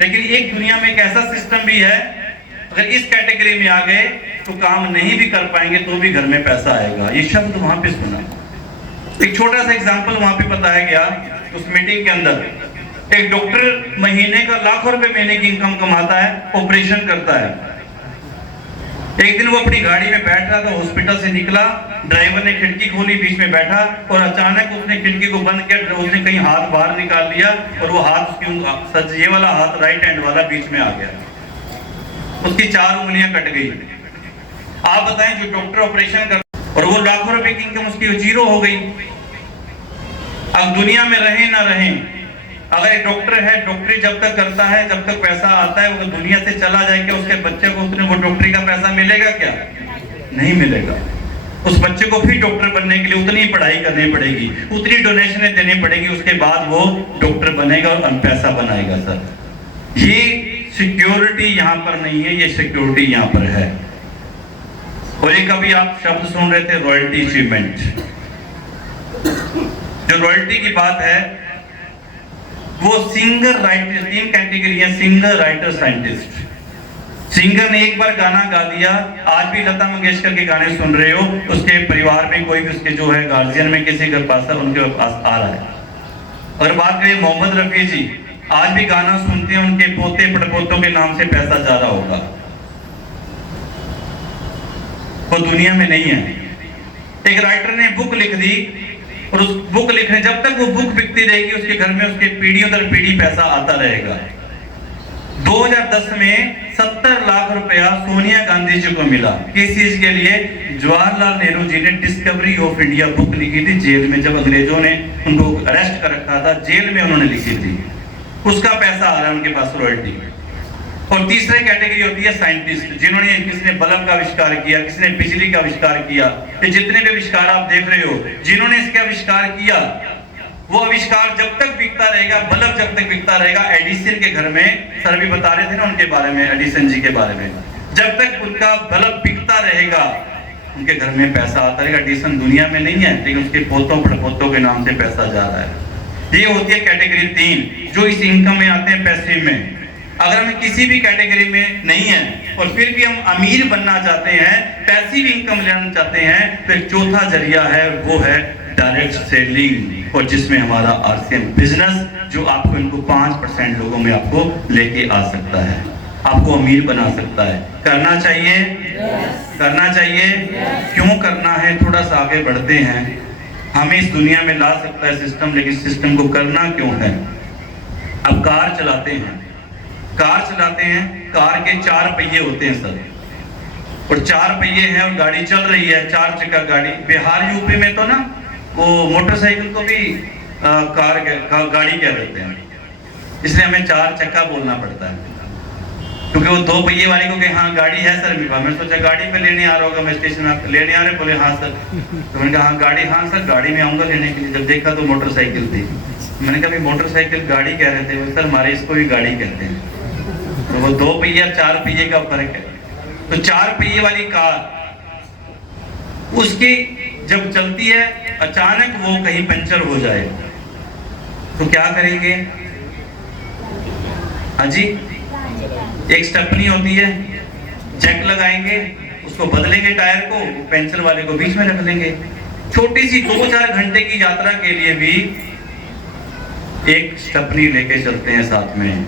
लेकिन एक दुनिया में एक ऐसा सिस्टम भी है, अगर इस कैटेगरी में आ गए तो काम नहीं भी कर पाएंगे तो भी घर में पैसा आएगा। ये शब्द वहां पे सुना। एक छोटा सा एग्जांपल वहां पे बताया गया उस मीटिंग के अंदर। एक डॉक्टर महीने का लाखों रुपए महीने की इनकम कमाता है, ऑपरेशन करता है। एक दिन वो अपनी गाड़ी में बैठ रहा था, हॉस्पिटल से निकला, ड्राइवर ने खिड़की खोली, बीच में बैठा और अचानक उसने खिड़की को बंद किया। उसने कहीं हाथ बाहर निकाल लिया और वो हाथ उसकी, ये वाला हाथ राइट हैंड वाला बीच में आ गया, उसकी 4 उंगलियां कट गई। आप बताएं, जो डॉक्टर ऑपरेशन कर और वो लाखों रुपए की इनकम उसकी जीरो हो गई। अब दुनिया में रहे ना रहे, अगर एक डॉक्टर है, डॉक्टरी जब तक करता है, जब तक पैसा आता है, वो दुनिया से चला जाए क्या उसके बच्चे को उतने वो डॉक्टरी का पैसा मिलेगा क्या? नहीं मिलेगा। उस बच्चे को फिर डॉक्टर बनने के लिए उतनी पढ़ाई करनी पड़ेगी, उतनी डोनेशनें देनी पड़ेगी, उसके बाद वो डॉक्टर बनेगा और पैसा बनाएगा सर। ये सिक्योरिटी यहाँ पर नहीं है, ये सिक्योरिटी यहाँ पर है। और एक अभी आप शब्द सुन रहे थे, रॉयल्टी अचीवमेंट। जो रॉयल्टी की बात है वो सिंगर राइटर, 3 कैटेगरी है, सिंगर राइटर साइंटिस्ट। सिंगर ने एक बार गाना गा दिया, आज भी लता मंगेशकर के गाने सुन रहे हो, उसके परिवार में कोई भी उसके जो है गार्जियन में किसी के पास उनके पास आ रहा है। और बात करें मोहम्मद रफी जी, आज भी गाना सुनते हैं, उनके पोते पड़पोतों के नाम से पैसा जा रहा होगा। वो दुनिया में नहीं है। एक राइटर ने बुक लिख दी और उस बुक लिखने, जब तक वो बुक बिकती रहेगी उसके घर में उसके पीढ़ियों दर पीढ़ी पैसा आता रहेगा। 2010 में 70 लाख रुपया सोनिया गांधी जी को मिला। किस चीज के लिए? जवाहरलाल नेहरू जी ने डिस्कवरी ऑफ इंडिया बुक लिखी थी जेल में, जब अंग्रेजों ने उनको अरेस्ट कर रखा था, जेल में उन्होंने लिखी थी। उसका पैसा आ रहा है उनके पास रॉयल्टी। और तीसरी कैटेगरी होती है साइंटिस्ट, जिन्होंने, किसने बल्ब का आविष्कार किया, किसने बिजली का आविष्कार किया। ये जितने भी आविष्कार आप देख रहे हो, जिन्होंने इसके आविष्कार किया, वो आविष्कार जब तक बिकता रहेगा, बल्ब जब तक बिकता रहेगा। एडिसन के घर में, सर भी बता रहे थे ना उनके बारे में, एडिसन जी के बारे में, जब तक उनका बल्ब बिकता रहेगा उनके घर में पैसा आता रहेगा। एडिसन दुनिया में नहीं है, लेकिन उसके पोतों पड़पोतों के नाम से पैसा जा रहा है। ये होती है कैटेगरी 3, जो इस इनकम में आते हैं पैसिव में। अगर हम किसी भी कैटेगरी में नहीं है और फिर भी हम अमीर बनना चाहते हैं, पैसिव इनकम लेना चाहते हैं, तो एक चौथा जरिया है, वो है डायरेक्ट सेलिंग, और जिसमें हमारा आरसीएम बिजनेस, जो आपको इनको 5% लोगों में आपको लेके आ सकता है, आपको अमीर बना सकता है। करना चाहिए? करना चाहिए? क्यों करना है? थोड़ा सा आगे बढ़ते हैं। हमें इस दुनिया में ला सकता है सिस्टम, लेकिन सिस्टम को करना क्यों है? अब कार चलाते हैं, कार के 4 पहिए होते हैं सर, और 4 पहिए हैं और गाड़ी चल रही है, 4 चक्का गाड़ी। बिहार यूपी में तो ना वो मोटरसाइकिल को भी गाड़ी कह देते हैं, इसलिए हमें 4 चक्का बोलना पड़ता है, क्योंकि वो 2 पहिए वाले को कहे हाँ गाड़ी है सर मेरे पास। मैं सोचा गाड़ी पे लेने आ रहा होगा, मैं स्टेशन में आपको लेने आ रहे, बोले हाँ सर। तो मैंने कहा हाँ गाड़ी, हाँ सर गाड़ी में आऊंगा लेने के लिए। जब देखा तो मोटरसाइकिल थी। मैंने कहा मोटरसाइकिल गाड़ी कह रहे थे। सर हमारे इसको भी गाड़ी कहते हैं। तो वो 2 पहिया 4 पहिए का फर्क है। तो 4 पहिए वाली कार, उसकी जब चलती है अचानक वो कहीं पंचर हो जाए तो क्या करेंगे? हाँ जी, एक स्टेपनी होती है, जैक लगाएंगे, उसको बदलेंगे टायर को, पंचर वाले को बीच में रख लेंगे। छोटी सी 2-4 घंटे की यात्रा के लिए भी एक स्टेपनी लेके चलते हैं साथ में।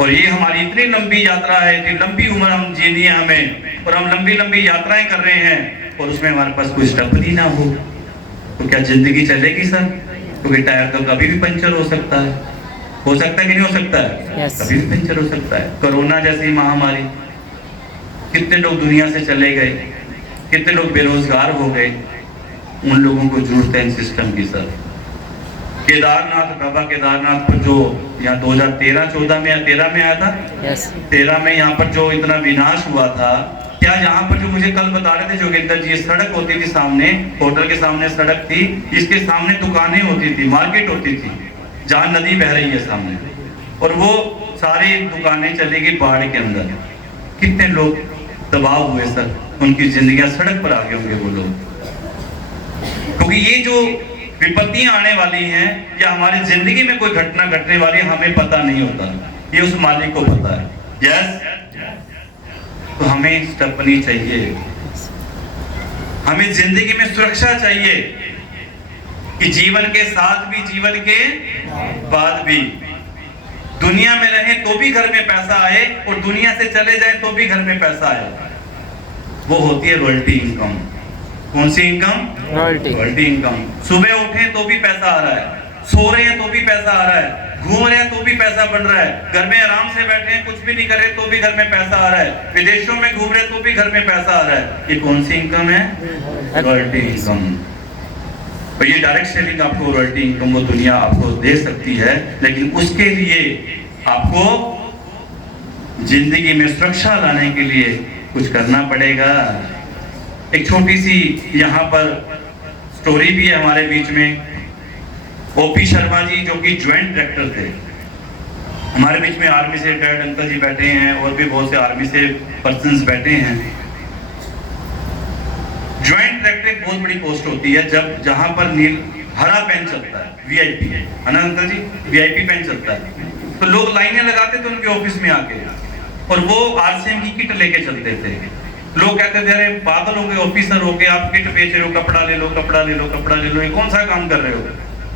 और ये हमारी इतनी लंबी यात्रा है, इतनी लंबी उम्र हम जीनी है हमें, और हम लंबी लंबी यात्राएं कर रहे हैं, और उसमें हमारे पास कोई स्टेपनी ना हो तो क्या जिंदगी चलेगी सर? क्योंकि टायर तो कभी भी पंचर हो सकता है। हो सकता है कि नहीं हो सकता है? Yes. कभी भी पंचर हो सकता है। कोरोना जैसी महामारी, कितने लोग दुनिया से चले गए, कितने लोग बेरोजगार हो गए। उन लोगों को जरूरत है सिस्टम की सर। केदारनाथ, बाबा केदारनाथ पर जो यहाँ 2013-14 में या 13 में आया था, 13 में यहाँ पर जो इतना विनाश हुआ था, क्या यहाँ पर जो मुझे कल बता रहे थे जोगिंदर जी, सड़क होती थी सामने, होटल के सामने सड़क थी, इसके सामने दुकानें होती थी, मार्केट होती थी, जहाँ नदी बह रही है सामने, और वो सारी दुकानें चली गई बाढ़ के अंदर। कितने लोग तबाह हुए सर, उनकी जिंदगियां सड़क पर आ गए होंगे वो लोग। क्योंकि ये जो विपत्तियां आने वाली हैं या हमारी जिंदगी में कोई घटना घटने वाली है, हमें पता नहीं होता, ये उस मालिक को पता है। यस, तो हमें स्टेपनी चाहिए, हमें जिंदगी में सुरक्षा चाहिए कि जीवन के साथ भी, जीवन के बाद भी, दुनिया में रहे तो भी घर में पैसा आए और दुनिया से चले जाए तो भी घर में पैसा आए। वो होती है रॉयल्टी इनकम। कौन सी इनकम? Royalty income. सुबह उठे तो भी पैसा आ रहा है, सो रहे हैं तो भी पैसा आ रहा है, घूम रहे हैं तो भी पैसा बन रहा है, घर में आराम से बैठे हैं कुछ भी नहीं कर रहे तो भी घर में पैसा आ रहा है, विदेशों में घूम रहे तो भी घर में पैसा आ रहा है। ये कौन सी इनकम है? Royalty income. और ये डायरेक्ट सेलिंग आपको रॉयल्टी इनकम वो दुनिया आपको दे सकती है, लेकिन उसके लिए आपको जिंदगी में सुरक्षा लाने के लिए कुछ करना पड़ेगा। एक छोटी सी यहाँ पर स्टोरी भी है हमारे बीच में। ओपी शर्मा जी जो कि ज्वाइंट डायरेक्टर थे हमारे बीच में, आर्मी से रिटायर्ड अंकल जी बैठे हैं और भी बहुत से आर्मी से पर्सन्स बैठे हैं। ज्वाइंट डायरेक्टर एक बहुत बड़ी पोस्ट होती है, जब जहां पर नील हरा पेन चलता है, वीआईपी है ना अंकल जी, वीआईपी पेन चलता है, तो लोग लाइनें लगाते थे उनके ऑफिस में आके, और वो आरसीएम की किट लेके चलते थे। लोग कहते थे अरे पागल हो गए, ऑफिसर हो गए, आप किट बेच रहे हो, कपड़ा ले लो, कपड़ा ले लो, कपड़ा ले लो, ये कौन सा काम कर रहे हो?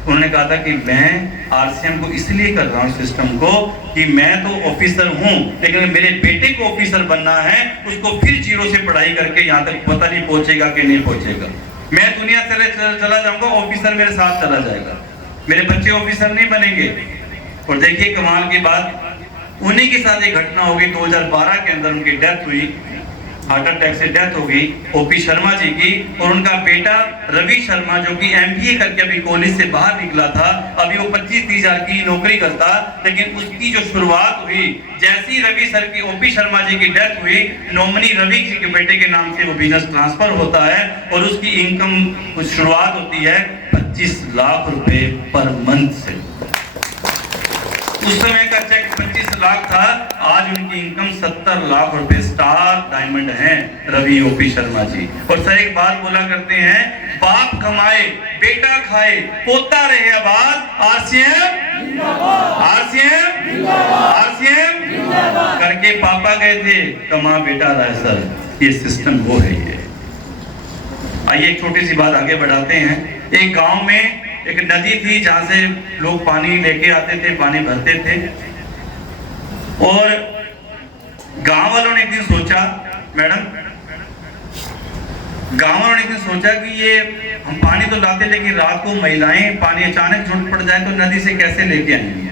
उन्होंने कहा था कि मैं आरसीएम को इसलिए कर रहा हूँ सिस्टम को कि मैं तो ऑफिसर हूँ, लेकिन मेरे बेटे को ऑफिसर बनना है, उसको फिर जीरो से पढ़ाई करके यहाँ तक पता नहीं पहुंचेगा कि नहीं पहुंचेगा। मैं दुनिया से चला जाऊंगा, ऑफिसर मेरे साथ चला जाएगा, मेरे बच्चे ऑफिसर नहीं बनेंगे। और देखिए कमाल की बात, उन्हीं के साथ एक घटना हो गई 2012 के अंदर, उनकी डेथ हुई, हार्ट अटैक से डेथ हो गई ओपी शर्मा जी की। और उनका बेटा रवि शर्मा जो कि एमबीए करके अभी कॉलेज से बाहर निकला था, अभी वो 25-30 हजार की नौकरी करता, लेकिन उसकी जो शुरुआत हुई, जैसी रवि सर की, ओपी शर्मा जी की डेथ हुई, नॉमिनी रवि जी के बेटे के नाम से वो बिजनेस ट्रांसफर होता है और उसकी इनकम शुरुआत होती है 25 लाख रुपए पर मंथ से। उस समय का चेक 25 लाख था, आज उनकी इनकम 70 लाख रुपए स्टार डायमंड हैं रवि ओपी शर्मा जी। और सर एक बात बोला करते हैं, बाप कमाए बेटा खाए पोता रहे आबाद, आरसीएम आरसीएम आरसीएम करके पापा गए थे, कमा बेटा रहा है सर, ये सिस्टम वो है ये। आइए एक छोटी सी बात आगे बढ़ाते हैं। एक गांव में एक नदी थी जहां से लोग पानी लेके आते थे, पानी भरते थे। और गांव वालों ने एक दिन सोचा, मैडम गांव वालों ने एक दिन सोचा कि ये हम पानी तो लाते लेकिन रात को महिलाएं पानी अचानक झुंड पड़ जाए तो नदी से कैसे लेके आएंगी।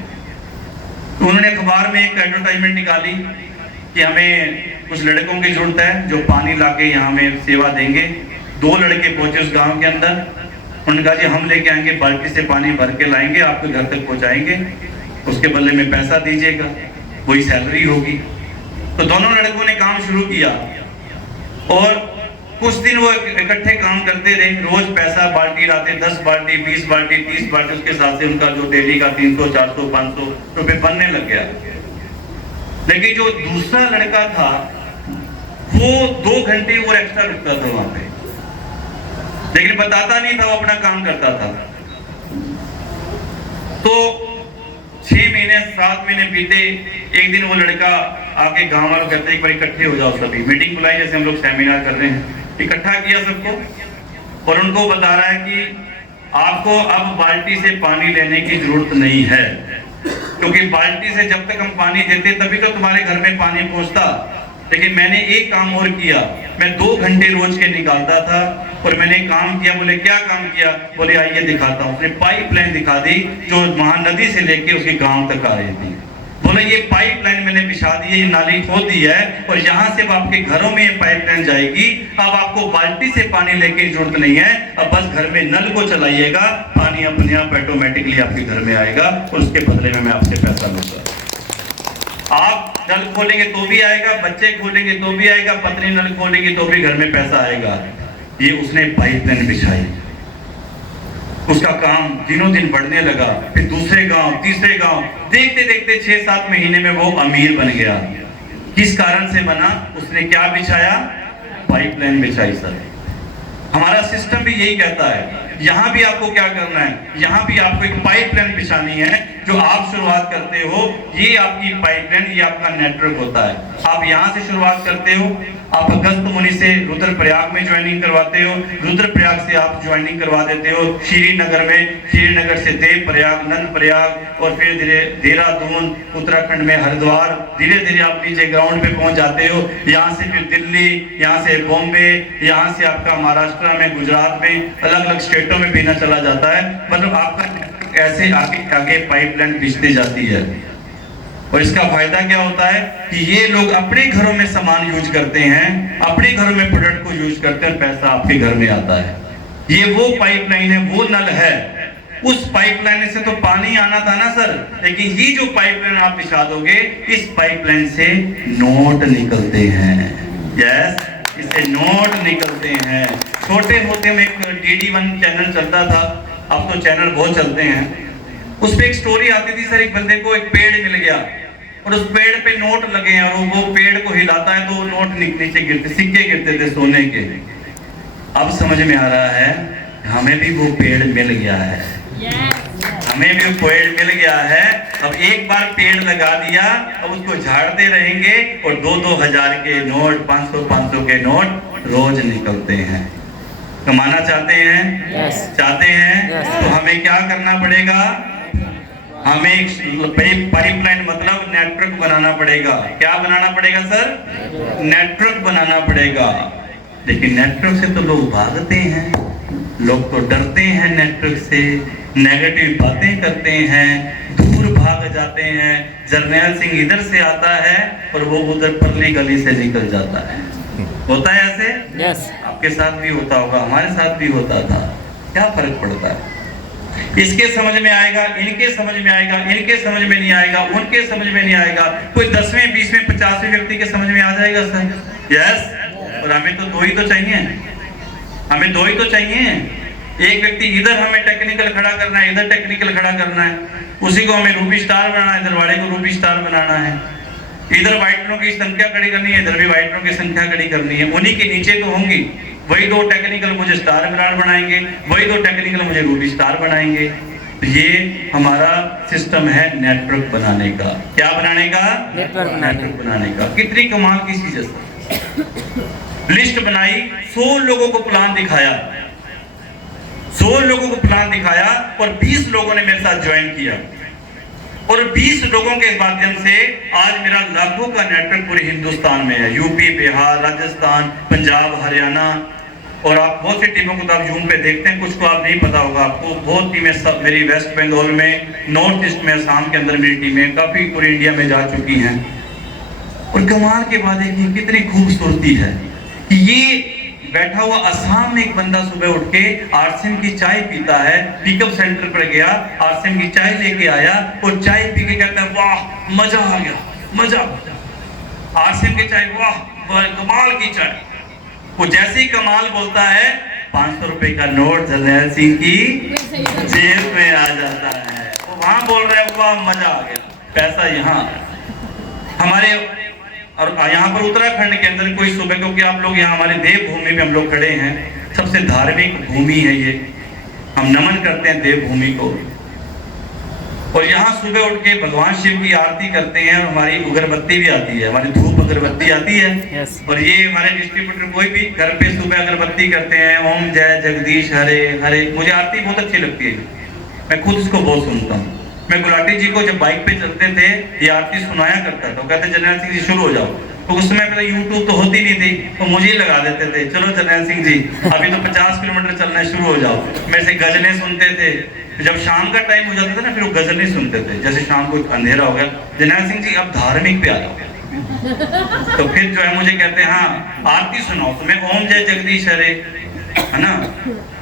तो उन्होंने अखबार में एक एडवर्टाइजमेंट निकाली कि हमें कुछ लड़कों की जरूरत है जो पानी लाके यहाँ में सेवा देंगे। 2 लड़के पहुंचे उस गांव के अंदर, उन्होंने कहा जी हम लेके आएंगे, बाल्टी से पानी भर के लाएंगे, आपके घर तक पहुंचाएंगे, उसके बदले में पैसा दीजिएगा, वही सैलरी होगी। तो दोनों लड़कों ने काम शुरू किया और कुछ दिन वो इकट्ठे काम करते रहे, रोज पैसा बाल्टी लाते, 10 बाल्टी 20 बाल्टी 30 बाल्टी, उसके साथ से उनका जो डेली का 300 400 500 रुपए बनने लग गया। लेकिन जो दूसरा लड़का था वो 2 घंटे और एक्स्ट्रा रुकता था वहां पे, लेकिन बताता नहीं था, वो अपना काम करता था। तो 6 महीने 7 महीने बीते, एक दिन वो लड़का आके गांव वालों कहते एक बार इकट्ठे हो जाओ, सभी मीटिंग बुलाई जैसे हम लोग सेमिनार कर रहे हैं, इकट्ठा किया सबको और उनको बता रहा है कि आपको अब बाल्टी से पानी लेने की जरूरत नहीं है, क्योंकि बाल्टी से जब तक हम पानी देते तभी तो तुम्हारे घर में पानी पहुंचता। लेकिन मैंने एक काम और किया, मैं 2 घंटे रोज के निकालता था और मैंने काम किया। बोले क्या काम किया? बोले आइए दिखाता हूँ। उसने पाइपलाइन दिखा दी जो महानदी से लेके उसके गांव तक आ रही थी। बोले ये पाइपलाइन मैंने बिछा दी है, ये नाली खोद दी है और यहाँ से अब आपके घरों में ये पाइपलाइन जाएगी। अब आपको बाल्टी से पानी लेने की जरूरत नहीं है, अब बस घर में नल को चलाइएगा, पानी अपने आप ऑटोमेटिकली आपके घर में आएगा और उसके बदले में मैं आपसे पैसा लूंगा। आप नल खोलेंगे तो भी आएगा, बच्चे खोलेंगे तो भी आएगा, पत्नी नल खोलेंगे तो भी घर में पैसा आएगा। ये उसने पाइपलाइन बिछाई, उसका काम दिनों दिन बढ़ने लगा। फिर दूसरे गांव, तीसरे गांव, देखते देखते 6-7 महीने में वो अमीर बन गया। किस कारण से बना? उसने क्या बिछाया? पाइपलाइन बिछाई। सर हमारा सिस्टम भी यही कहता है। यहाँ भी आपको क्या करना है? यहाँ भी आपको एक पाइपलाइन बिछानी है। जो आप शुरुआत करते हो, ये आपकी पाइपलाइन, ये आपका नेटवर्क होता है। आप यहाँ से शुरुआत करते हो, आप अगस्त मुनि से रुद्रप्रयाग में ज्वाइनिंग करवाते हो, रुद्रप्रयाग से आप ज्वाइनिंग करवा देते हो श्रीनगर में, श्रीनगर से देवप्रयाग, नंदप्रयाग और फिर धीरे देहरादून, उत्तराखंड में हरिद्वार, धीरे धीरे आप नीचे ग्राउंड पे पहुंच जाते हो। यहाँ से फिर दिल्ली, यहाँ से बॉम्बे, यहाँ से आपका महाराष्ट्र में, गुजरात में, अलग अलग स्टेटों में भेजना चला जाता है। मतलब आपका ऐसे आगे आगे पाइपलाइन बिछती जाती है। और इसका फायदा क्या होता है कि ये लोग अपने घरों में सामान यूज करते हैं, अपने घरों में प्रोडक्ट को यूज करते हैं, पैसा आपके घर में आता है। ये वो पाइपलाइन है, वो नल है। उस पाइपलाइन से तो पानी आना था ना सर, लेकिन ये जो पाइपलाइन आप बिछा दोगे, इस पाइपलाइन से नोट निकलते हैं। यस, इससे नोट निकलते हैं। छोटे होते में एक DD1 चैनल चलता था, अब तो चैनल बहुत चलते हैं। उस पे एक स्टोरी आती थी सर, एक बंदे को एक पेड़ मिल गया और उस पेड़ पे नोट लगे हैं और वो पेड़ को हिलाता है तो वो नोट नीचे गिरते, सिक्के गिरते थे सोने के। अब समझ में आ रहा है हमें भी वो पेड़ मिल गया है, हमें भी वो पेड़ मिल गया है। अब एक बार पेड़ लगा दिया, अब उसको झाड़ते रहेंगे और 2-2 हजार के नोट, 500-500 के नोट रोज निकलते हैं। कमाना चाहते हैं? चाहते हैं? तो हमें क्या करना पड़ेगा? हमें एक पाइपलाइन मतलब नेटवर्क बनाना पड़ेगा। क्या बनाना पड़ेगा सर? नेटवर्क बनाना पड़ेगा। लेकिन नेटवर्क से तो लोग भागते हैं, लोग तो डरते हैं नेटवर्क से, नेगेटिव बातें करते हैं, दूर भाग जाते हैं। जरनैल सिंह इधर से आता है और वो उधर परली गली से निकल जाता है। होता है ऐसे? यस। आपके साथ भी होता होगा, हमारे साथ भी होता था। क्या फर्क पड़ता है? इसके समझ में आएगा, इनके समझ में आएगा, इनके समझ में नहीं आएगा, उनके समझ में नहीं आएगा। कोई 10वें 20वें 50वें व्यक्ति के समझ में आ जाएगा सर। यस। और हमें तो 2 ही तो चाहिए, हमें 2 ही तो चाहिए। एक व्यक्ति इधर हमें टेक्निकल खड़ा करना है, इधर टेक्निकल खड़ा करना है, उसी को हमें रूबी स्टार बनाना है, इधर वाले को रूबी स्टार बनाना है, इधर वाइटरों की संख्या खड़ी करनी है, इधर भी वाइटरों की संख्या खड़ी करनी है। उन्हीं के नीचे तो होंगी, वही दो टेक्निकल मुझे स्टार ब्रांड बनाएंगे, वही दो टेक्निकल मुझे रूबी स्टार बनाएंगे। तो ये हमारा सिस्टम है नेटवर्क बनाने का। क्या बनाने का? नेटवर्क बनाने का। कितनी कमाल की चीज है। लिस्ट बनाई, 100 लोगों को प्लान दिखाया, 100 लोगों को प्लान दिखाया और 20 लोगों ने मेरे साथ ज्वाइन किया और 20 लोगों के माध्यम से आज मेरा लाखों का नेटवर्क पूरे हिंदुस्तान में है। यूपी, बिहार, राजस्थान, पंजाब, हरियाणा, और आप बहुत सी टीमों को तो आप जूम पे देखते हैं, कुछ को आप नहीं पता होगा आपको। बहुत टीमें सब मेरी वेस्ट बंगाल में, नॉर्थ ईस्ट में, असम के अंदर मेरी टीमें काफी पूरी इंडिया में जा चुकी हैं। और कमाल की बात है कि कितनी खूबसूरती है कि ये बैठा हुआ असम में एक बंदा सुबह उठ के आरसीएम की चाय पीता है, पिकअप सेंटर पर गया, आरसीएम की चाय लेके आया और चाय पी के कहता है वाह मजा आ गया, मजा। आरसीएम की चाय, वाह कमाल की चाय। वो जैसे ही कमाल बोलता है 500 रुपए का नोट जरनैल सिंह की जेब में आ जाता है। वो वहां बोल रहा है वाह मजा आ गया, पैसा यहाँ। हमारे और यहाँ पर उत्तराखंड के अंदर कोई सुबह, क्योंकि आप लोग यहाँ हमारे देवभूमि में हम लोग खड़े हैं, सबसे धार्मिक भूमि है ये, हम नमन करते हैं देवभूमि को। और यहाँ सुबह उठ के भगवान शिव की आरती करते हैं और हमारी अगरबत्ती भी आती है, हमारी धूप अगरबत्ती आती है। और ये हमारे डिस्ट्रीब्यूटर कोई भी घर पे सुबह अगरबत्ती करते हैं, ओम जय जगदीश हरे हरे। मुझे आरती बहुत अच्छी लगती है, मैं खुद इसको बहुत सुनता हूँ। मैं गुलाटी जी को जब बाइक पे चलते थे ये आरती सुनाया करता था, कहते जरनैल सिंह जी शुरू हो जाओ। तो उस समय पहले यूट्यूब तो होती नहीं थी, तो मुझे ही लगा देते थे, चलो जरनैल सिंह जी अभी तो 50 किलोमीटर चलना शुरू हो जाओ। मेरे से गजलें सुनते थे, जब शाम का टाइम हो जाता था ना फिर वो गजलें सुनते थे, जैसे शाम को अंधेरा हो गया, जरनैल सिंह जी अब धार्मिक पे आ जाओ। तो फिर जो है मुझे कहते हैं हाँ आरती सुनाओ, तो मैं ओम जय जगदीश हरे, है ना,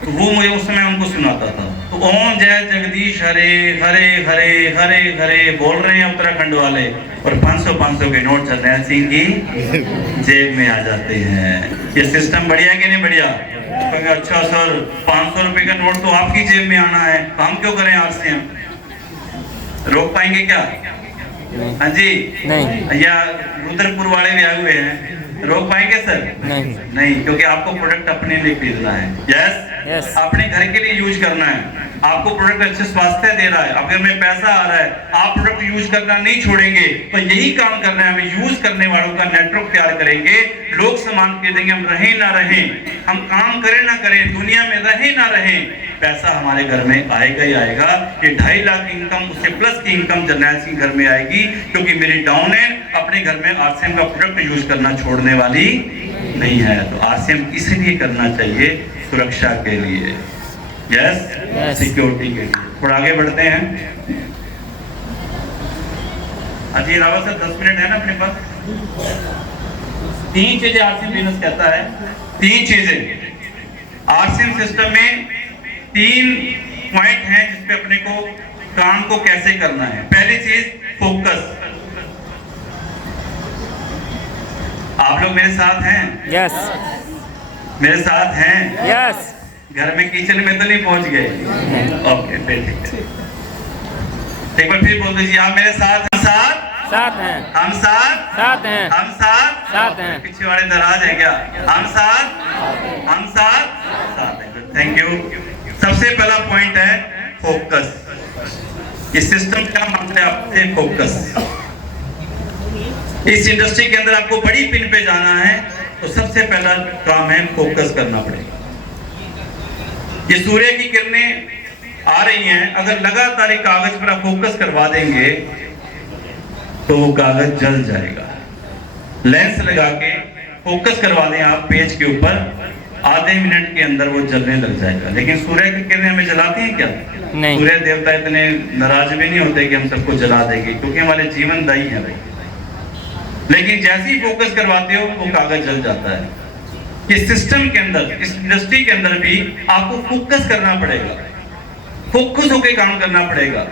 तो वो मुझे उस समय उनको सुनाता था। तो ओम जय जगदीश हरे हरे हरे हरे हरे बोल रहे हैं उत्तराखंड वाले, और 500 के नोट जरनैल सिंह की जेब में आ जाते हैं। ये सिस्टम बढ़िया कि नहीं बढ़िया? अच्छा सर 500 रुपए का नोट तो आपकी जेब में आना है, तो हम क्यों करें आरसीएम? रोक पाएंगे क्या? हाँ जी नहीं। या रुद्रपुर वाले भी आए हुए हैं, रोक पाएंगे सर? नहीं, क्योंकि आपको प्रोडक्ट अपने लिए खरीदना है। यस, अपने घर के लिए यूज करना है। आपको प्रोडक्ट अच्छे स्वास्थ्य दे रहा है, अगर में पैसा आ रहा है, आप प्रोडक्ट यूज करना नहीं छोड़ेंगे, तो यही काम करना है हमें। यूज करने वालों का नेटवर्क तैयार करेंगे, लोग सामान खरीदेंगे, हम रहें ना रहें, हम काम करें ना करें, दुनिया में रहें ना रहें, पैसा हमारे घर में आएगा ही आएगा। ये 2.5 लाख इनकम, उससे प्लस की इनकम जरनैल सिंह घर में आएगी, क्योंकि मेरी डाउन है अपने घर में आरसीएम का प्रोडक्ट यूज करना छोड़ने वाली नहीं है। तो आरसीएम इसलिए करना चाहिए सुरक्षा के लिए, यस, सिक्योरिटी के लिए। थोड़ा आगे बढ़ते हैं। अजय रावत सर 10 मिनट है ना अपने पास? 3 चीजें आरसीएम बिजनेस कहता है, 3 चीजें आरसीएम सिस्टम में 3 पॉइंट हैं जिसपे अपने को काम को कैसे करना है। पहली चीज फोकस। आप लोग मेरे साथ हैं? यस, मेरे साथ हैं? यस। घर में किचन में तो नहीं पहुंच गए? ओके, ठीक है। एक बार फिर बोल दीजिए, आप मेरे साथ? हम साथ हैं, हम साथ हैं, हम साथ हैं। पीछे वाले नाराज है क्या? हम साथ हैं। Thank you. सबसे पहला पॉइंट है फोकस। इस सिस्टम क्या मांगता है आपसे? फोकस। इस इंडस्ट्री के अंदर आपको बड़ी पिन पे जाना है, तो सबसे पहला काम है फोकस करना पड़ेगा। ये सूर्य की किरणें आ रही हैं, अगर लगातार एक कागज पर आप फोकस करवा देंगे तो वो कागज जल जाएगा। लेंस लगा के फोकस करवा दें आप पेज के ऊपर, आधे मिनट के अंदर वो जलने लग जाएगा। लेकिन सूर्य की किरणें हमें जलाती हैं क्या? नहीं। सूर्य देवता इतने नाराज भी नहीं होते कि हम सबको जला देंगे, क्योंकि हमारे जीवनदायी है भाई। लेकिन जैसे ही फोकस करवाते हो वो कागज जल जाता है। इस सिस्टम के अंदर, इस इंडस्ट्री के अंदर भी आपको फोकस करना पड़ेगा, फोकस होकर काम करना पड़ेगा।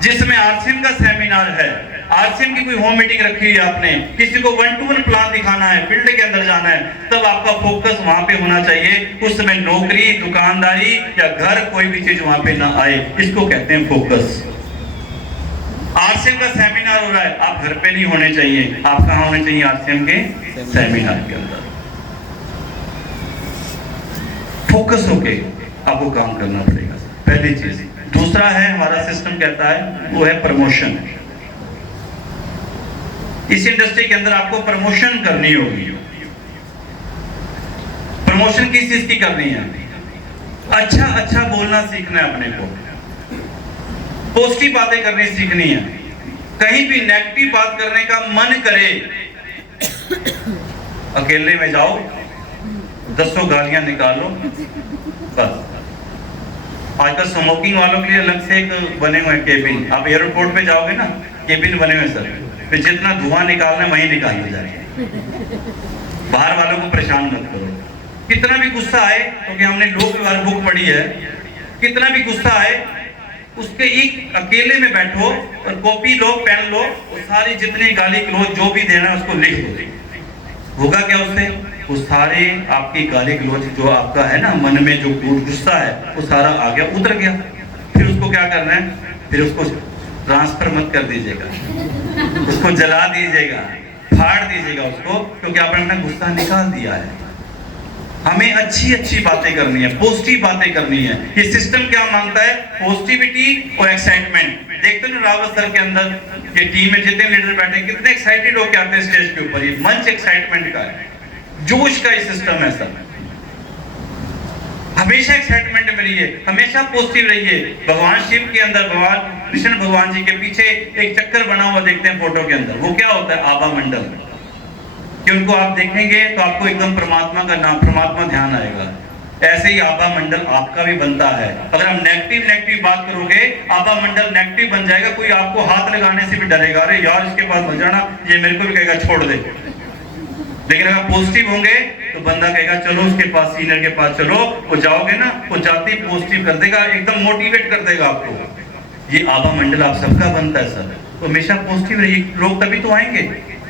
जिसमें आरसीएम का सेमिनार है आरसीएम की कोई होम मीटिंग रखी है आपने, किसी को 1-to-1 प्लान दिखाना है, फील्ड के अंदर जाना है, तब आपका फोकस वहां पे होना चाहिए। उस समय नौकरी, दुकानदारी या घर, कोई भी चीज वहां पे ना आए, इसको कहते हैं फोकस। आरसीएम का सेमिनार हो रहा है, आप घर पे नहीं होने चाहिए, आप कहां होने चाहिए? आरसीएम के सेमिनार के अंदर। फोकस होके आपको काम करना पड़ेगा, पहली चीज। दूसरा है, हमारा सिस्टम कहता है, वो है प्रमोशन। इस इंडस्ट्री के अंदर आपको प्रमोशन करनी होगी। प्रमोशन किस चीज की करनी है? अच्छा अच्छा बोलना सीखना है अपने को, पॉजिटिव बातें करनी सीखनी है। कहीं भी नेगेटिव बात करने का मन करे, अकेले में जाओ, 10 गालियां निकालो, बस। आजकल स्मोकिंग वालों के लिए अलग से एक बने हुए केबिन, आप एयरपोर्ट पे जाओगे ना, केबिन बने हुए सर, फिर जितना धुआं निकालना है वहीं निकाल दिया जाए। बाहर वालों को परेशान मत करो। कितना भी गुस्सा आए, क्योंकि हमने लोक व्यवहार बुक पढ़ी है, कितना भी गुस्सा आए, उसके एक अकेले में बैठो और कॉपी लो, पेन लो, वो सारी जितनी गाली गलौज जो भी देना है उसको लिख दो। होगा क्या उससे? वो सारे आपकी गाली गलौज जो आपका है ना मन में जो गुस्सा है, वो सारा आ गया, उतर गया। फिर उसको क्या करना है? फिर उसको ट्रांसफर मत कर दीजिएगा, उसको जला दीजिएगा, फाड़ दीजिएगा उसको, क्योंकि आपने अपना गुस्सा निकाल दिया है। हमें अच्छी अच्छी बातें करनी है, पॉजिटिव बातें करनी है। ये सिस्टम क्या मांगता है? पॉजिटिविटी और एक्साइटमेंट। देखते ना रावत सर के अंदर ये टीम में जितने लीडर बैठे, कितने एक्साइटेड होकर आते हैं स्टेज के ऊपर। ये मंच एक्साइटमेंट का है, जोश का ये सिस्टम है सर। हमेशा एक्साइटमेंट में रहिए, हमेशा पॉजिटिव रहिए। भगवान शिव के अंदर, भगवान कृष्ण भगवान जी के पीछे एक चक्कर बना हुआ देखते हैं फोटो के अंदर, वो क्या होता है? आभा मंडल। कि उनको आप देखेंगे तो आपको एकदम परमात्मा का नाम, परमात्मा ध्यान आएगा। ऐसे ही आभा मंडल आपका भी बनता है। अगर हम नेगेटिव बात करोगे, आभा मंडल नेगेटिव बन जाएगा। कोई आपको हाथ लगाने से भी डरेगा, अरे यार इसके पास मत जाना, ये मेरे को भी कहेगा छोड़ दे। लेकिन अगर पॉजिटिव होंगे तो बंदा कहेगा चलो उसके पास, सीनियर के पास चलो। वो जाओगे ना, वो जाते ही पॉजिटिव कर देगा, एकदम मोटिवेट कर देगा आपको। ये आभा मंडल आप सबका बनता है सर। तो हमेशा पॉजिटिव रहिए, लोग तभी तो आएंगे,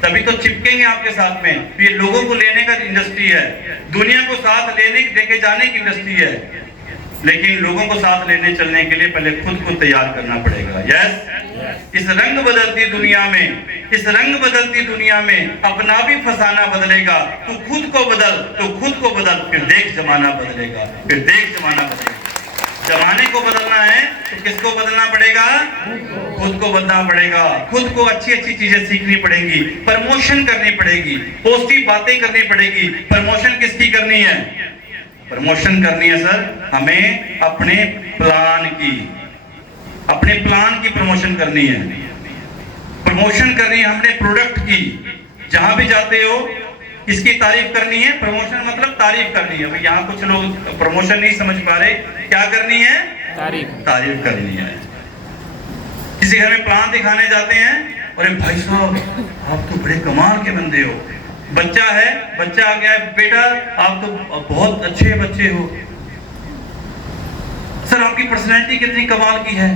तभी तो चिपकेंगे आपके साथ में। ये लोगों को लेने का इंडस्ट्री है, दुनिया को साथ लेके जाने की इंडस्ट्री है। लेकिन लोगों को साथ लेने चलने के लिए पहले खुद को तैयार करना पड़ेगा। यस, इस रंग बदलती दुनिया में, इस रंग बदलती दुनिया में अपना भी फसाना बदलेगा। तू खुद को बदल, तो खुद को बदल, फिर देख जमाना बदलेगा, फिर देख जमाना बदलेगा। जमाने को बदलना है तो किसको बदलना पड़ेगा? खुद को बदलना पड़ेगा। खुद को अच्छी अच्छी चीजें सीखनी पड़ेंगी, प्रमोशन करनी पड़ेगी, पॉजिटिव बातें करनी पड़ेगी। प्रमोशन किसकी करनी है? प्रमोशन करनी है सर हमें अपने प्लान की, अपने प्लान की प्रमोशन करनी है। प्रमोशन करनी है हमने प्रोडक्ट की। जहां भी जाते हो इसकी तारीफ करनी है। प्रमोशन मतलब तारीफ करनी है। भाई यहाँ कुछ लोग प्रमोशन नहीं समझ पा रहे, क्या करनी है? तारीफ करनी है। किसी घर में प्लान दिखाने जाते हैं, अरे भाई साहब आप तो बड़े कमाल के बंदे हो। बच्चा है, बच्चा आ गया है, बेटा आप तो बहुत अच्छे बच्चे हो सर, आपकी पर्सनैलिटी कितनी कमाल की है,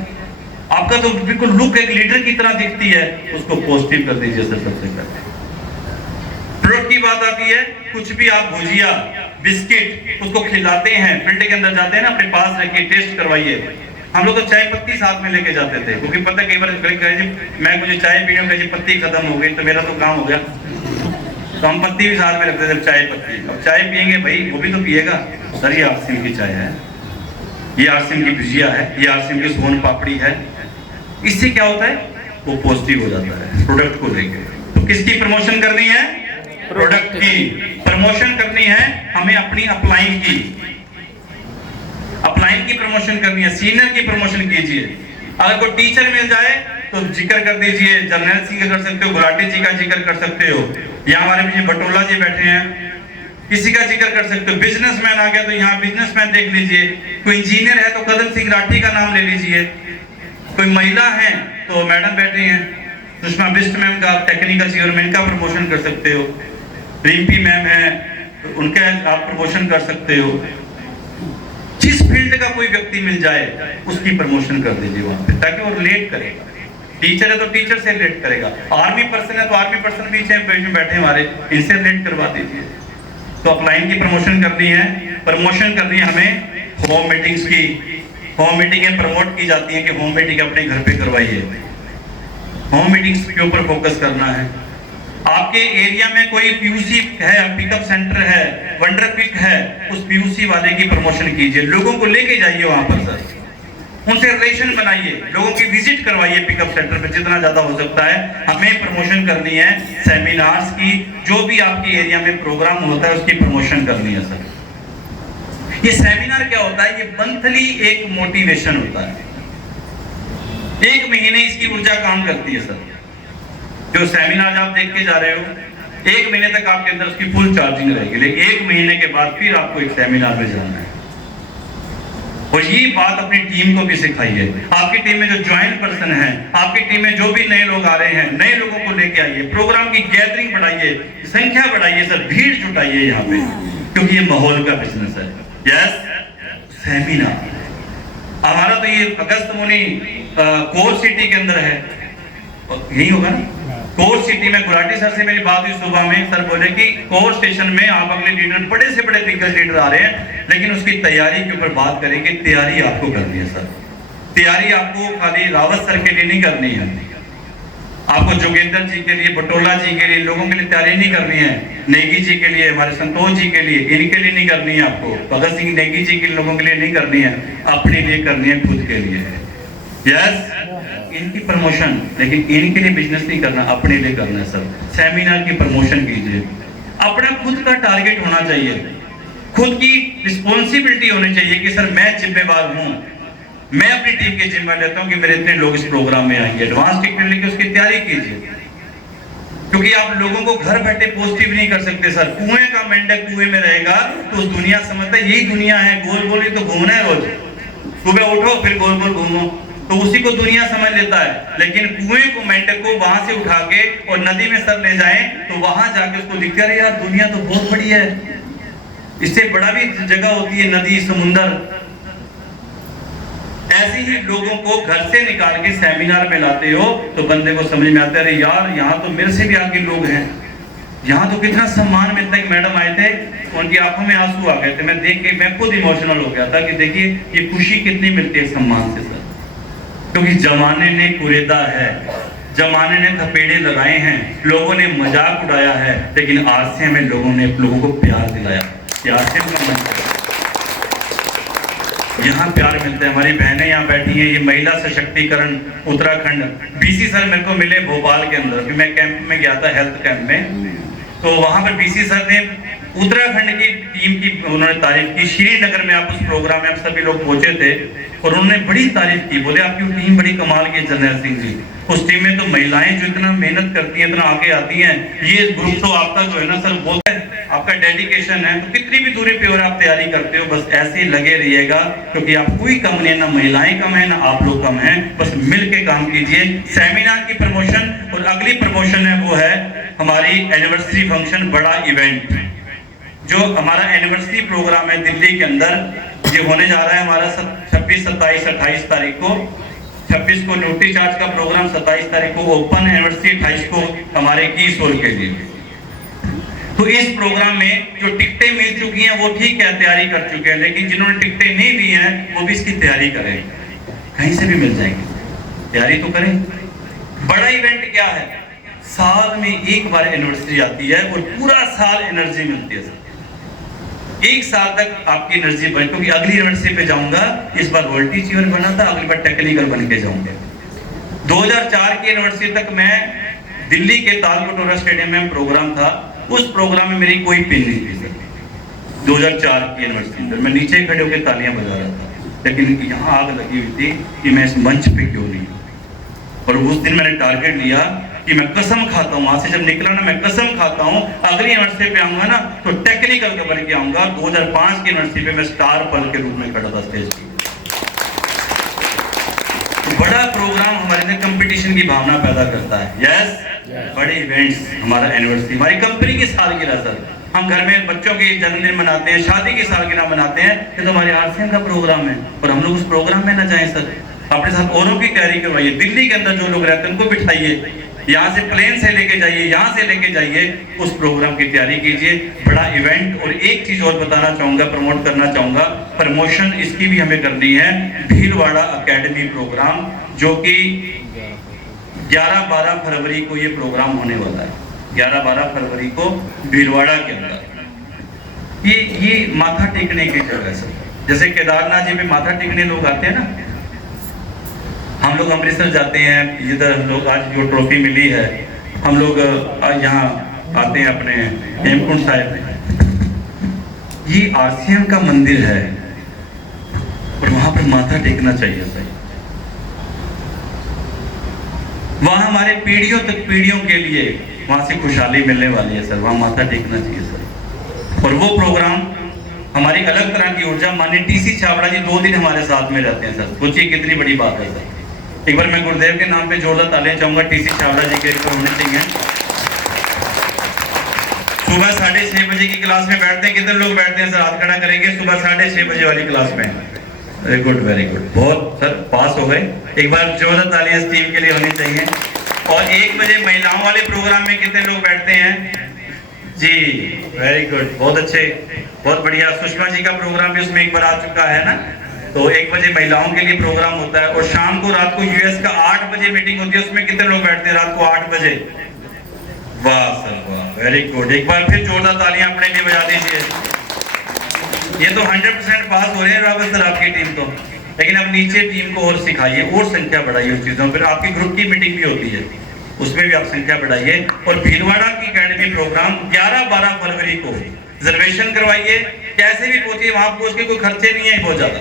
आपका तो बिल्कुल लुक एक लीडर की तरह दिखती है। उसको पॉजिटिव कर दीजिए सर सबसे पहले। प्रोडक्ट की बात आती है, कुछ भी आप भुजिया, बिस्किट उसको खिलाते हैं, फील्ड के अंदर जाते हैं ना, अपने पास रखिए, टेस्ट करवाइए। हम लोग तो चाय पत्ती साथ में लेके जाते थे, क्योंकि पता कई बार मैं मुझे चाय पीने की पत्ती खत्म हो गई तो मेरा तो काम हो गया, तो हम पत्ती भी साथ में रखते थे, चाय पत्ती। अब चाय पियेंगे भाई, वो भी तो पिएगा। सर ये आरसीएम की चाय है, ये आरसीएम की भुजिया है, ये आरसीएम की सोन पापड़ी है। इससे क्या होता है? वो पॉजिटिव हो जाता है प्रोडक्ट को लेकर। तो किसकी प्रमोशन करनी है? प्रोडक्ट की प्रमोशन करनी है हमें, अपनी अपलाइन की, अपलाइन की प्रमोशन करनी है। सीनियर की प्रमोशन कीजिए। अगर कोई टीचर मिल जाए तो जिक्र कर दीजिए, जर्नैल सिंह का कर सकते हो, गुलाटी जी का जिक्र कर सकते हो, यहाँ हमारे पीछे बटोला जी बैठे हैं, किसी का जिक्र कर सकते हो। बिजनेसमैन आ गया तो यहाँ बिजनेसमैन देख लीजिए। कोई इंजीनियर है तो कदम सिंह राठी का नाम ले लीजिए। कोई महिला है तो मैडम बैठी हैं, सुषमा बिस्ट मैम का, टेक्निकल चेयरमैन का प्रमोशन कर सकते हो। रिम्पी मैम है तो उनका आप प्रमोशन कर सकते हो। जिस फील्ड का कोई व्यक्ति मिल जाए उसकी प्रमोशन कर दीजिए वहां पे, ताकि वो रिलेट करे। टीचर है तो टीचर से रिलेट करेगा, आर्मी पर्सन है तो आर्मी पर्सन पीछे में बैठे हमारे, इनसे रिलेट करवा दीजिए। तो अपलाइन की प्रमोशन करनी है, प्रमोशन करनी है हमें होम मीटिंग्स की। होम मीटिंगें प्रमोट की जाती हैं कि होम मीटिंग अपने घर पे करवाइए, होम मीटिंग्स के ऊपर फोकस करना है। आपके एरिया में कोई पीयूसी है, पिकअप सेंटर है, वंडर पिक है, उस पीयूसी वाले की प्रमोशन कीजिए, लोगों को लेके जाइए वहां पर सर, उनसे रिलेशन बनाइए, लोगों की विजिट करवाइए पिकअप सेंटर पर जितना ज्यादा हो सकता है। हमें प्रमोशन करनी है सेमिनार्स की, जो भी आपके एरिया में प्रोग्राम होता है उसकी प्रमोशन करनी है सर। ये सेमिनार क्या होता है, ये मंथली एक मोटिवेशन होता है, एक महीने इसकी ऊर्जा काम करती है सर। जो सेमिनार आप देख के जा रहे हो, एक महीने तक आपके अंदर उसकी फुल चार्जिंग रहेगी, लेकिन एक महीने के बाद फिर आपको एक सेमिनार में जाना है। और ये बात अपनी टीम को भी सिखाइए। आपकी टीम में जो ज्वाइंट पर्सन है, आपकी टीम में जो भी नए लोग आ रहे हैं, नए लोगों को लेके आइए, प्रोग्राम की गैदरिंग बढ़ाइए, संख्या बढ़ाइए सर, भीड़ जुटाइए यहाँ पे, क्योंकि ये माहौल का बिजनेस है। यस, सेमिनार हमारा तो ये अगस्त मुनि कोर सिटी के अंदर है, यही होगा ना। कोर सिटी में गुलाटी सर से मेरी बात हुई सुबह में, सर बोले कि कोर स्टेशन में आप अगले लीडर, बड़े से बड़े दिग्गज लीडर आ रहे हैं, लेकिन उसकी तैयारी के ऊपर बात करेंगे। तैयारी आपको करनी है सर, तैयारी आपको खाली रावत सर के लिए नहीं करनी है, आपको जोगेंद्र जी के लिए, बटोला जी के लिए, लोगों के लिए तैयारी नहीं करनी है, नेगी जी के लिए, हमारे संतोष जी के लिए, इनके लिए नहीं करनी है आपको, भगत सिंह नेगी जी के लोगों के लिए नहीं करनी है, अपने लिए करनी है, खुद के लिए। यस, इनकी प्रमोशन, लेकिन इनके लिए बिजनेस नहीं करना, अपने लिए करना है सर। सेमिनार की प्रमोशन कीजिए, अपना खुद का टारगेट होना चाहिए, खुद की रिस्पॉन्सिबिलिटी होनी चाहिए कि सर मैं जिम्मेवार हूं, मैं अपनी टीम के जिम्मेदार लेता हूं कि मेरे इतने लोग इस प्रोग्राम में आएंगे। एडवांस टिकट लेके उसकी तैयारी कीजिए, क्योंकि आप लोगों को घर बैठे पॉजिटिव नहीं कर सकते सर। कुएं का मेंढक कुएं में रहेगा तो उस दुनिया समझता है यही दुनिया है, गोल गोल ही तो घूमना है रोज, सुबह उठो फिर गोल गोल घूमो, तो उसी को दुनिया समझ लेता है। लेकिन कुएं को, मेंढक को वहां से उठा के और नदी में सर ले जाएं तो वहां जाके उसको दिखता है यार दुनिया तो बहुत बड़ी है, इससे बड़ा भी जगह होती है नदी, समुंदर। ऐसे ही लोगों को घर से निकाल के सेमिनार में लाते हो तो बंदे को समझ में आता है अरे यार यहाँ तो मेरे से भी आगे लोग हैं, यहाँ तो कितना सम्मान मिलता है। मैडम आए थे, उनकी आंखों में आंसू आ गए थे, मैं देख के मैं खुद इमोशनल हो गया था कि देखिए ये खुशी कितनी मिलती है सम्मान से सर। क्योंकि जमाने ने कुरेदा है, जमाने ने थपेड़े लगाए हैं, लोगों ने मजाक उड़ाया है, लेकिन आज से हमें लोगों को प्यार दिलाया, प्यार से उनका मन किया। यहाँ प्यार मिलता है। हमारी बहनें यहाँ बैठी हैं, ये महिला सशक्तिकरण उत्तराखंड, बीसी सर मेरे को मिले भोपाल के अंदर, फिर मैं कैंप में गया था, हेल्थ कैंप में, तो वहां पर बीसी सर ने उत्तराखंड की टीम की उन्होंने तारीफ की। श्रीनगर में आप उस प्रोग्राम में आप सभी लोग पहुंचे थे और उन्होंने बड़ी तारीफ की, बोले आपकी टीम बड़ी कमाल की है जर्नैल सिंह जी, उस टीम में तो महिलाएं जो इतना मेहनत करती हैं, इतना आगे आती हैं, ये ग्रुप तो आपका जो है ना सर बोलते हैं आपका डेडिकेशन है, तो कितनी भी दूरी पे और आप तैयारी करते हो, बस ऐसे ही लगे रहिएगा, क्योंकि आप कोई कम नहीं है, ना महिलाएं कम है ना आप लोग कम हैं, बस मिल के काम कीजिए। सेमिनार की प्रमोशन और अगली प्रमोशन है वो है हमारी एनिवर्सरी फंक्शन, बड़ा इवेंट, जो हमारा एनिवर्सरी प्रोग्राम है दिल्ली के अंदर, ये होने जा रहा है हमारा 26, 27, 28 तारीख को। 26 को न्यूट्री चार्ज का प्रोग्राम, 27 तारीख को ओपन एनिवर्सरी, 28 को हमारे की सोल के लिए। तो इस प्रोग्राम में जो टिकटें मिल चुकी हैं वो ठीक है, तैयारी कर चुके हैं, लेकिन जिन्होंने टिकटें नहीं ली हैं वो भी इसकी तैयारी करें, कहीं से भी मिल जाएंगे, तैयारी तो करें। बड़ा इवेंट क्या है, साल में एक बार एनिवर्सरी आती है और पूरा साल एनर्जी मिलती है। एक साल तक आपकी एनर्जी बढ़, क्योंकि अगली एनिवर्सरी पे जाऊंगा, इस बार रॉयल्टी चीयर बना था, अगली बार टेक्निकल बन के जाऊंगा। 2004 की एनिवर्सरी तक मैं दिल्ली के तालकटोरा स्टेडियम में प्रोग्राम था, उस प्रोग्राम में मेरी कोई पिन नहीं थी सर। 2004 की एनिवर्सरी पर मैं नीचे खड़े होकर तालियां बजा रहा था, लेकिन यहाँ आग लगी हुई थी कि मैं इस मंच पे क्यों नहीं। और उस दिन मैंने टारगेट लिया कि मैं कसम खाता हूँ, वहां से जब निकला ना, मैं कसम खाता हूँ अगली यूनिवर्सिटी पे आऊंगा ना तो टेक्निकल का बन के आऊंगा। 2005 की यूनिवर्सिटी पे मैं स्टार पल के रूप में खड़ा था स्टेज पे। बड़ा प्रोग्राम हमारे लिए कंपटीशन की भावना पैदा करता है। यस, बड़े इवेंट्स, हमारा एनिवर्सरी, हमारी कंपनी की सालगिरह सर, हम घर में बच्चों के जन्मदिन मनाते हैं, शादी की सालगिरह मनाते हैं, ये तो हमारे आरसीएम का प्रोग्राम है और हम लोग उस प्रोग्राम में ना जाएं सर। अपने साथ औरों की तैयारी करवाइए। दिल्ली के अंदर जो लोग रहते हैं उनको बिठाइए, यहाँ से प्लेन से लेके जाइए, यहाँ से लेके जाइए, उस प्रोग्राम की तैयारी कीजिए। बड़ा इवेंट। और एक चीज और बताना चाहूंगा, प्रमोट करना चाहूंगा, प्रमोशन इसकी भी हमें करनी है। भीलवाड़ा एकेडमी प्रोग्राम, जो कि 11-12 फरवरी को ये प्रोग्राम होने वाला है। 11-12 फरवरी को भीलवाड़ा के अंदर ये माथा टेकने की जगह है सर। जैसे केदारनाथ जी में माथा टेकने लोग आते हैं ना, हम लोग अमृतसर जाते हैं, इधर हम लोग आज जो ट्रॉफी मिली है, हम लोग आज यहाँ आते हैं अपने हेमकुंड साहिब में। ये आरसीएम का मंदिर है और वहां पर माथा टेकना चाहिए सर। वहां हमारे पीढ़ियों तक, पीढ़ियों के लिए वहां से खुशहाली मिलने वाली है सर, वहां माथा टेकना चाहिए सर। और वो प्रोग्राम हमारी अलग तरह की ऊर्जा, माननीय टीसी छाबड़ा जी 2 दिन हमारे साथ में रहते हैं सर। सोचिए कितनी बड़ी बात है सर। एक बार मैं गुरुदेव के नाम पे जोरदार तालियां चाहूंगा टीसी छाबड़ा जी के एक बार होने चाहिए। सुबह 6:30 बजे की क्लास में बैठते हैं। कितने लोग बैठते हैं सर? हाथ खड़ा करेंगे। सुबह 6:30 बजे वाली क्लास में। वेरी गुड, वेरी गुड, बहुत सर पास हो गए। एक बार जोरदार तालियां इस टीम के लिए होनी चाहिए। और 1 बजे महिलाओं वाले प्रोग्राम में कितने लोग बैठते हैं जी? वेरी गुड, बहुत अच्छे, बहुत बढ़िया। सुषमा जी का प्रोग्राम भी उसमें एक बार आ चुका है ना। तो 1 बजे महिलाओं के लिए प्रोग्राम होता है। और शाम को, रात को यूएस का 8 बजे मीटिंग होती है, उसमें कितने लोग बैठते हैं रात को 8 बजे? वाह सर वाह, वेरी गुड। एक बार फिर जोरदार तालियां अपने लिए बजा दीजिए। ये तो 100% पास हो रहे हैं रावत सर आपकी टीम तो। लेकिन अब नीचे टीम को और सिखाइए, और संख्या बढ़ाइए उस चीजों। फिर आपकी ग्रुप की मीटिंग भी होती है, उसमें भी आप संख्या बढ़ाइए। और भीलवाड़ा की एकेडमी प्रोग्राम 11-12 फरवरी को रिजर्वेशन करवाइए। कैसे भी पहुंचिए, वहां पहुंच के कोई खर्चे नहीं है बहुत ज्यादा।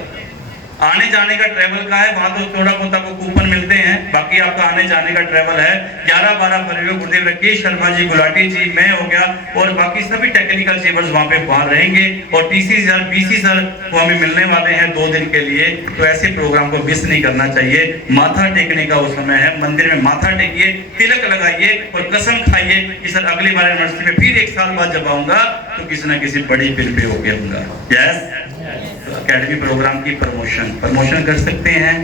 आने जाने का ट्रेवल का है, वहां तो थोड़ा बहुत आपको कूपन मिलते हैं, बाकी आपका आने जाने का ट्रेवल है। 11-12 फरवरी को गुरुदेव राकेश शर्मा जी, गुलाटी जी, मैं हो गया, और बाकी सभी टेक्निकल चेंबर्स वहां पे बाहर रहेंगे। और टीसी सर, बीसी सर वो हमें मिलने वाले हैं 2 दिन के लिए। तो ऐसे प्रोग्राम को मिस नहीं करना चाहिए। माथा टेकने का वो समय है। मंदिर में माथा टेकिए, तिलक लगाइए और कसम खाइए कि सर अगली बार यूनिवर्सिटी में फिर 1 साल बाद जब आऊंगा तो किसी ना किसी बड़ी फिल्म पे होके आऊंगा। यस, एकेडमी प्रोग्राम की प्रमोशन कर सकते हैं,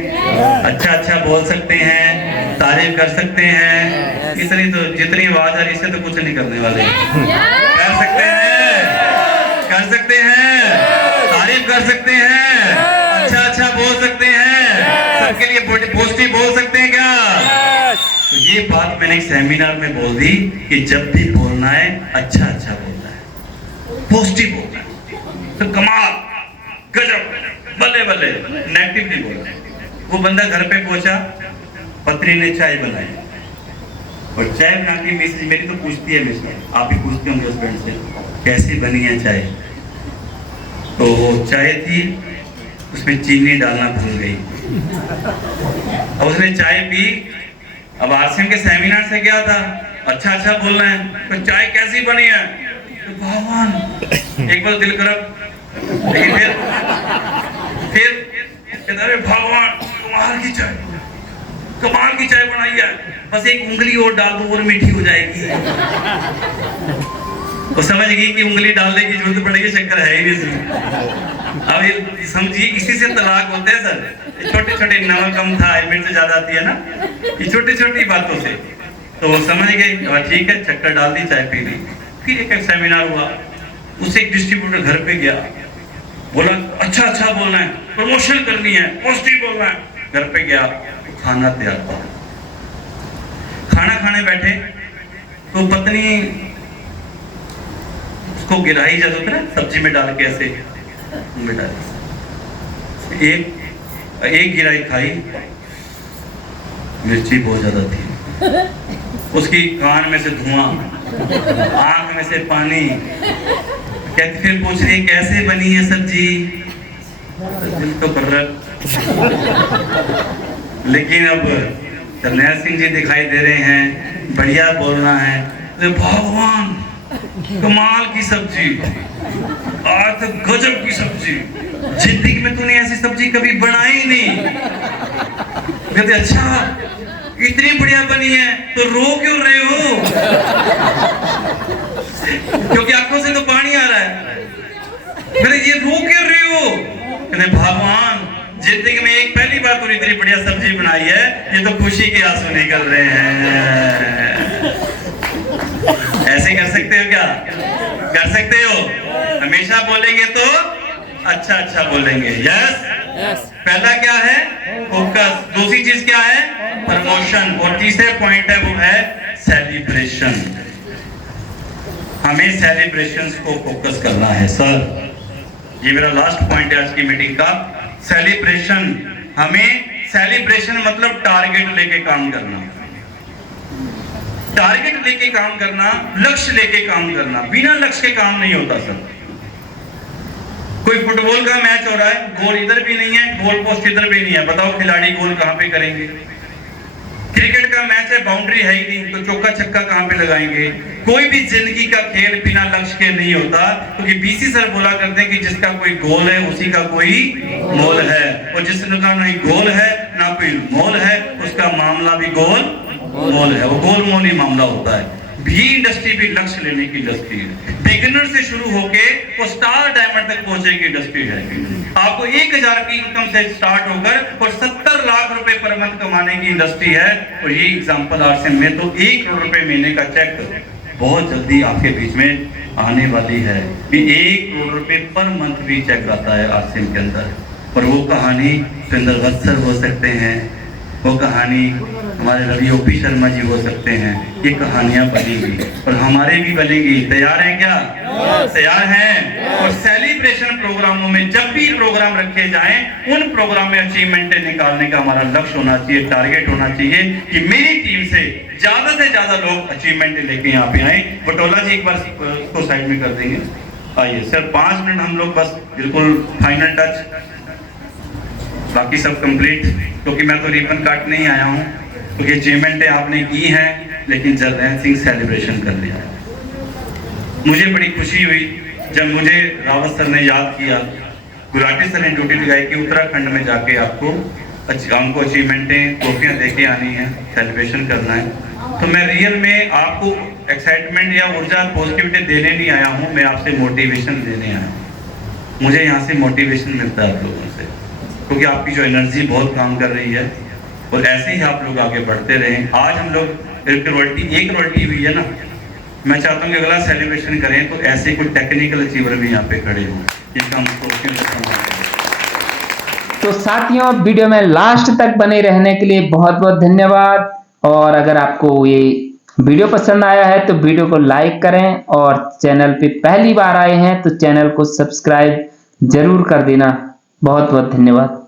अच्छा बोल सकते हैं, तारीफ कर सकते हैं। इतनी तो जितनी आवाज आ रही इससे तो कुछ नहीं करने वाले। कर सकते हैं, तारीफ कर सकते हैं, अच्छा बोल सकते हैं, सबके लिए पॉजिटिव बोल सकते हैं क्या? तो ये बात मैंने एक सेमिनार में बोल दी कि जब भी बोलना है अच्छा बोलना है, पॉजिटिव बोलना है। तो कमाल, गजब, बल्ले, नेगेटिव नहीं बोला। वो बंदा घर पे पहुंचा, पत्नी ने चाय बनाई और चाय बना के मिसेज मेरी तो पूछती है, मिसेज आप ही पूछते होंगे हस्बैंड से कैसी बनी है चाय। तो वो चाय थी, उसमें चीनी डालना भूल गई। अब उसने चाय पी। अब आरसीएम के सेमिनार से गया था, अच्छा बोलना है, तो चाय कैसी बनी है? तो भगवान एक बार दिल करब, लेकिन फिर अरे भगवान कमाल की चाय बनाई है, बस एक उंगली और डाल दो और मीठी हो जाएगी। वो समझ गई कि उंगली डालने की जरूरत पड़ेगी, शक्कर है ही नहीं। अब ये समझिए, इसी से तलाक होते हैं सर। छोटे नमक कम था, मिर्च ज्यादा आती है ना, ये छोटी बातों से। तो वो समझ गए, ठीक है, चक्कर डाल दी, चाय पी ली। फिर एक सेमिनार हुआ, उससे एक डिस्ट्रीब्यूटर घर पे गया, बोला अच्छा बोलना है, प्रमोशन करनी है, पॉजिटिव बोलना है। घर पे गया, खाना तैयार था। खाना खाने बैठे तो पत्नी उसको गिराई जाता था सब्जी में डाल के, ऐसे में डाली। एक गिराई खाई, मिर्ची बहुत ज्यादा थी। उसकी कान में से धुआं, आंख में से पानी। कहती, फिर पूछ रही कैसे बनी है सब्जी? दिल तो कर रहा, लेकिन अब जरनैल सिंह जी दिखाई दे रहे हैं, बढ़िया बोलना है। तो भगवान कमाल की सब्जी, आज तो गजब की सब्जी, जिंदगी में तूने ऐसी सब्जी कभी बनाई नहीं। कहते अच्छा इतनी बढ़िया बनी है, तो रो क्यों रहे हो? क्योंकि आंखों से तो पानी आ रहा है। कहते ये रो क्यों रहे हो? कहते भगवान जिंदगी में एक पहली बार तो इतनी बढ़िया सब्जी बनाई है, ये तो खुशी के आंसू निकल रहे हैं। ऐसे कर सकते हो क्या? कर सकते हो? हमेशा बोलेंगे तो अच्छा अच्छा बोलेंगे। यस। पहला क्या है? फोकस। दूसरी चीज क्या है? प्रमोशन। और तीसरे पॉइंट है वो है सेलिब्रेशन। हमें सेलिब्रेशंस को फोकस करना है सर। ये मेरा लास्ट पॉइंट है आज की मीटिंग का। सेलिब्रेशन। हमें सेलिब्रेशन मतलब टारगेट लेके काम करना, टारगेट लेके काम करना, लक्ष्य लेके काम करना। बिना लक्ष्य के काम नहीं होता सर। कोई फुटबॉल का मैच हो रहा है, गोल इधर भी नहीं है, गोल पोस्ट इधर भी नहीं है, बताओ खिलाड़ी गोल कहां पे करेंगे? क्रिकेट का मैच है, बाउंड्री है ही नहीं, तो चौका छक्का कहां पे लगाएंगे? कोई भी जिंदगी का खेल बिना लक्ष्य के नहीं होता, क्योंकि बीसी सर बोला करते हैं कि जिसका कोई गोल है उसी का कोई मोल है, और जिसका नहीं गोल है ना कोई मोल है, उसका मामला भी गोल मोल है। वो गोल मोल ही मामला होता है। भी इंडस्ट्री भी लक्ष्य लेने की इंडस्ट्री है। बिगिनर से शुरू होके वो स्टार डायमंड तक पहुंचने की इंडस्ट्री है। आपको 1000 की इनकम से स्टार्ट होकर और 70 लाख रुपए पर मंथ कमाने की इंडस्ट्री है। और ये एग्जांपल आरसीएम में तो 1 करोड़ रुपए महीने का चेक बहुत जल्दी आपके बीच में आने वाली है। कि 1 करोड़ रुपए पर मंथ भी चेक आता है आरसीएम के अंदर। और वो कहानी सुंदर वत्सर हो सकते हैं, वो कहानी हमारे रवि ओपी शर्मा जी हो सकते हैं। ये कहानियां बनेंगी और हमारे भी बनेंगी। तैयार हैं क्या? तैयार हैं? और सेलिब्रेशन प्रोग्रामों में जब भी प्रोग्राम रखे जाएं, उन प्रोग्राम में अचीवमेंट निकालने का हमारा लक्ष्य होना चाहिए, टारगेट होना चाहिए कि मेरी टीम से ज्यादा लोग अचीवमेंट लेके यहाँ पे आए। बटोला जी एक बार उसको साइड में कर देंगे। आइए सर, 5 मिनट हम लोग बस बिल्कुल फाइनल टच, बाकी सब कंप्लीट। क्योंकि मैं तो रिबन काट नहीं आया हूँ, क्योंकि अचीवमेंटें आपने की हैं, लेकिन जरनैल सिंह सेलिब्रेशन कर लिया। मुझे बड़ी खुशी हुई जब मुझे रावत सर ने याद किया, गुलाटी सर ने ड्यूटी लगाई कि उत्तराखंड में जाके आपको हमको अचीवमेंटें ट्रॉफियां देके आनी है, सेलिब्रेशन करना है। तो मैं रियल में आपको एक्साइटमेंट या ऊर्जा पॉजिटिविटी देने नहीं आया हूँ, मैं आपसे मोटिवेशन देने आया हूँ। मुझे यहाँ से मोटिवेशन मिलता है आप लोगों से, क्योंकि आपकी जो एनर्जी बहुत काम कर रही है, और ऐसे ही आप लोग आगे बढ़ते रहें। आज हम लोग एक रोल्टी हुई है ना, मैं चाहता हूँ कि अगला सेलिब्रेशन करें तो ऐसे कोई टेक्निकल अचीवर भी यहाँ पे खड़े हों, जिसका हम तो साथियों, वीडियो में लास्ट तक बने रहने के लिए बहुत बहुत धन्यवाद। और अगर आपको ये वीडियो पसंद आया है तो वीडियो को लाइक करें, और चैनल पे पहली बार आए हैं तो चैनल को सब्सक्राइब जरूर कर देना। बहुत बहुत धन्यवाद।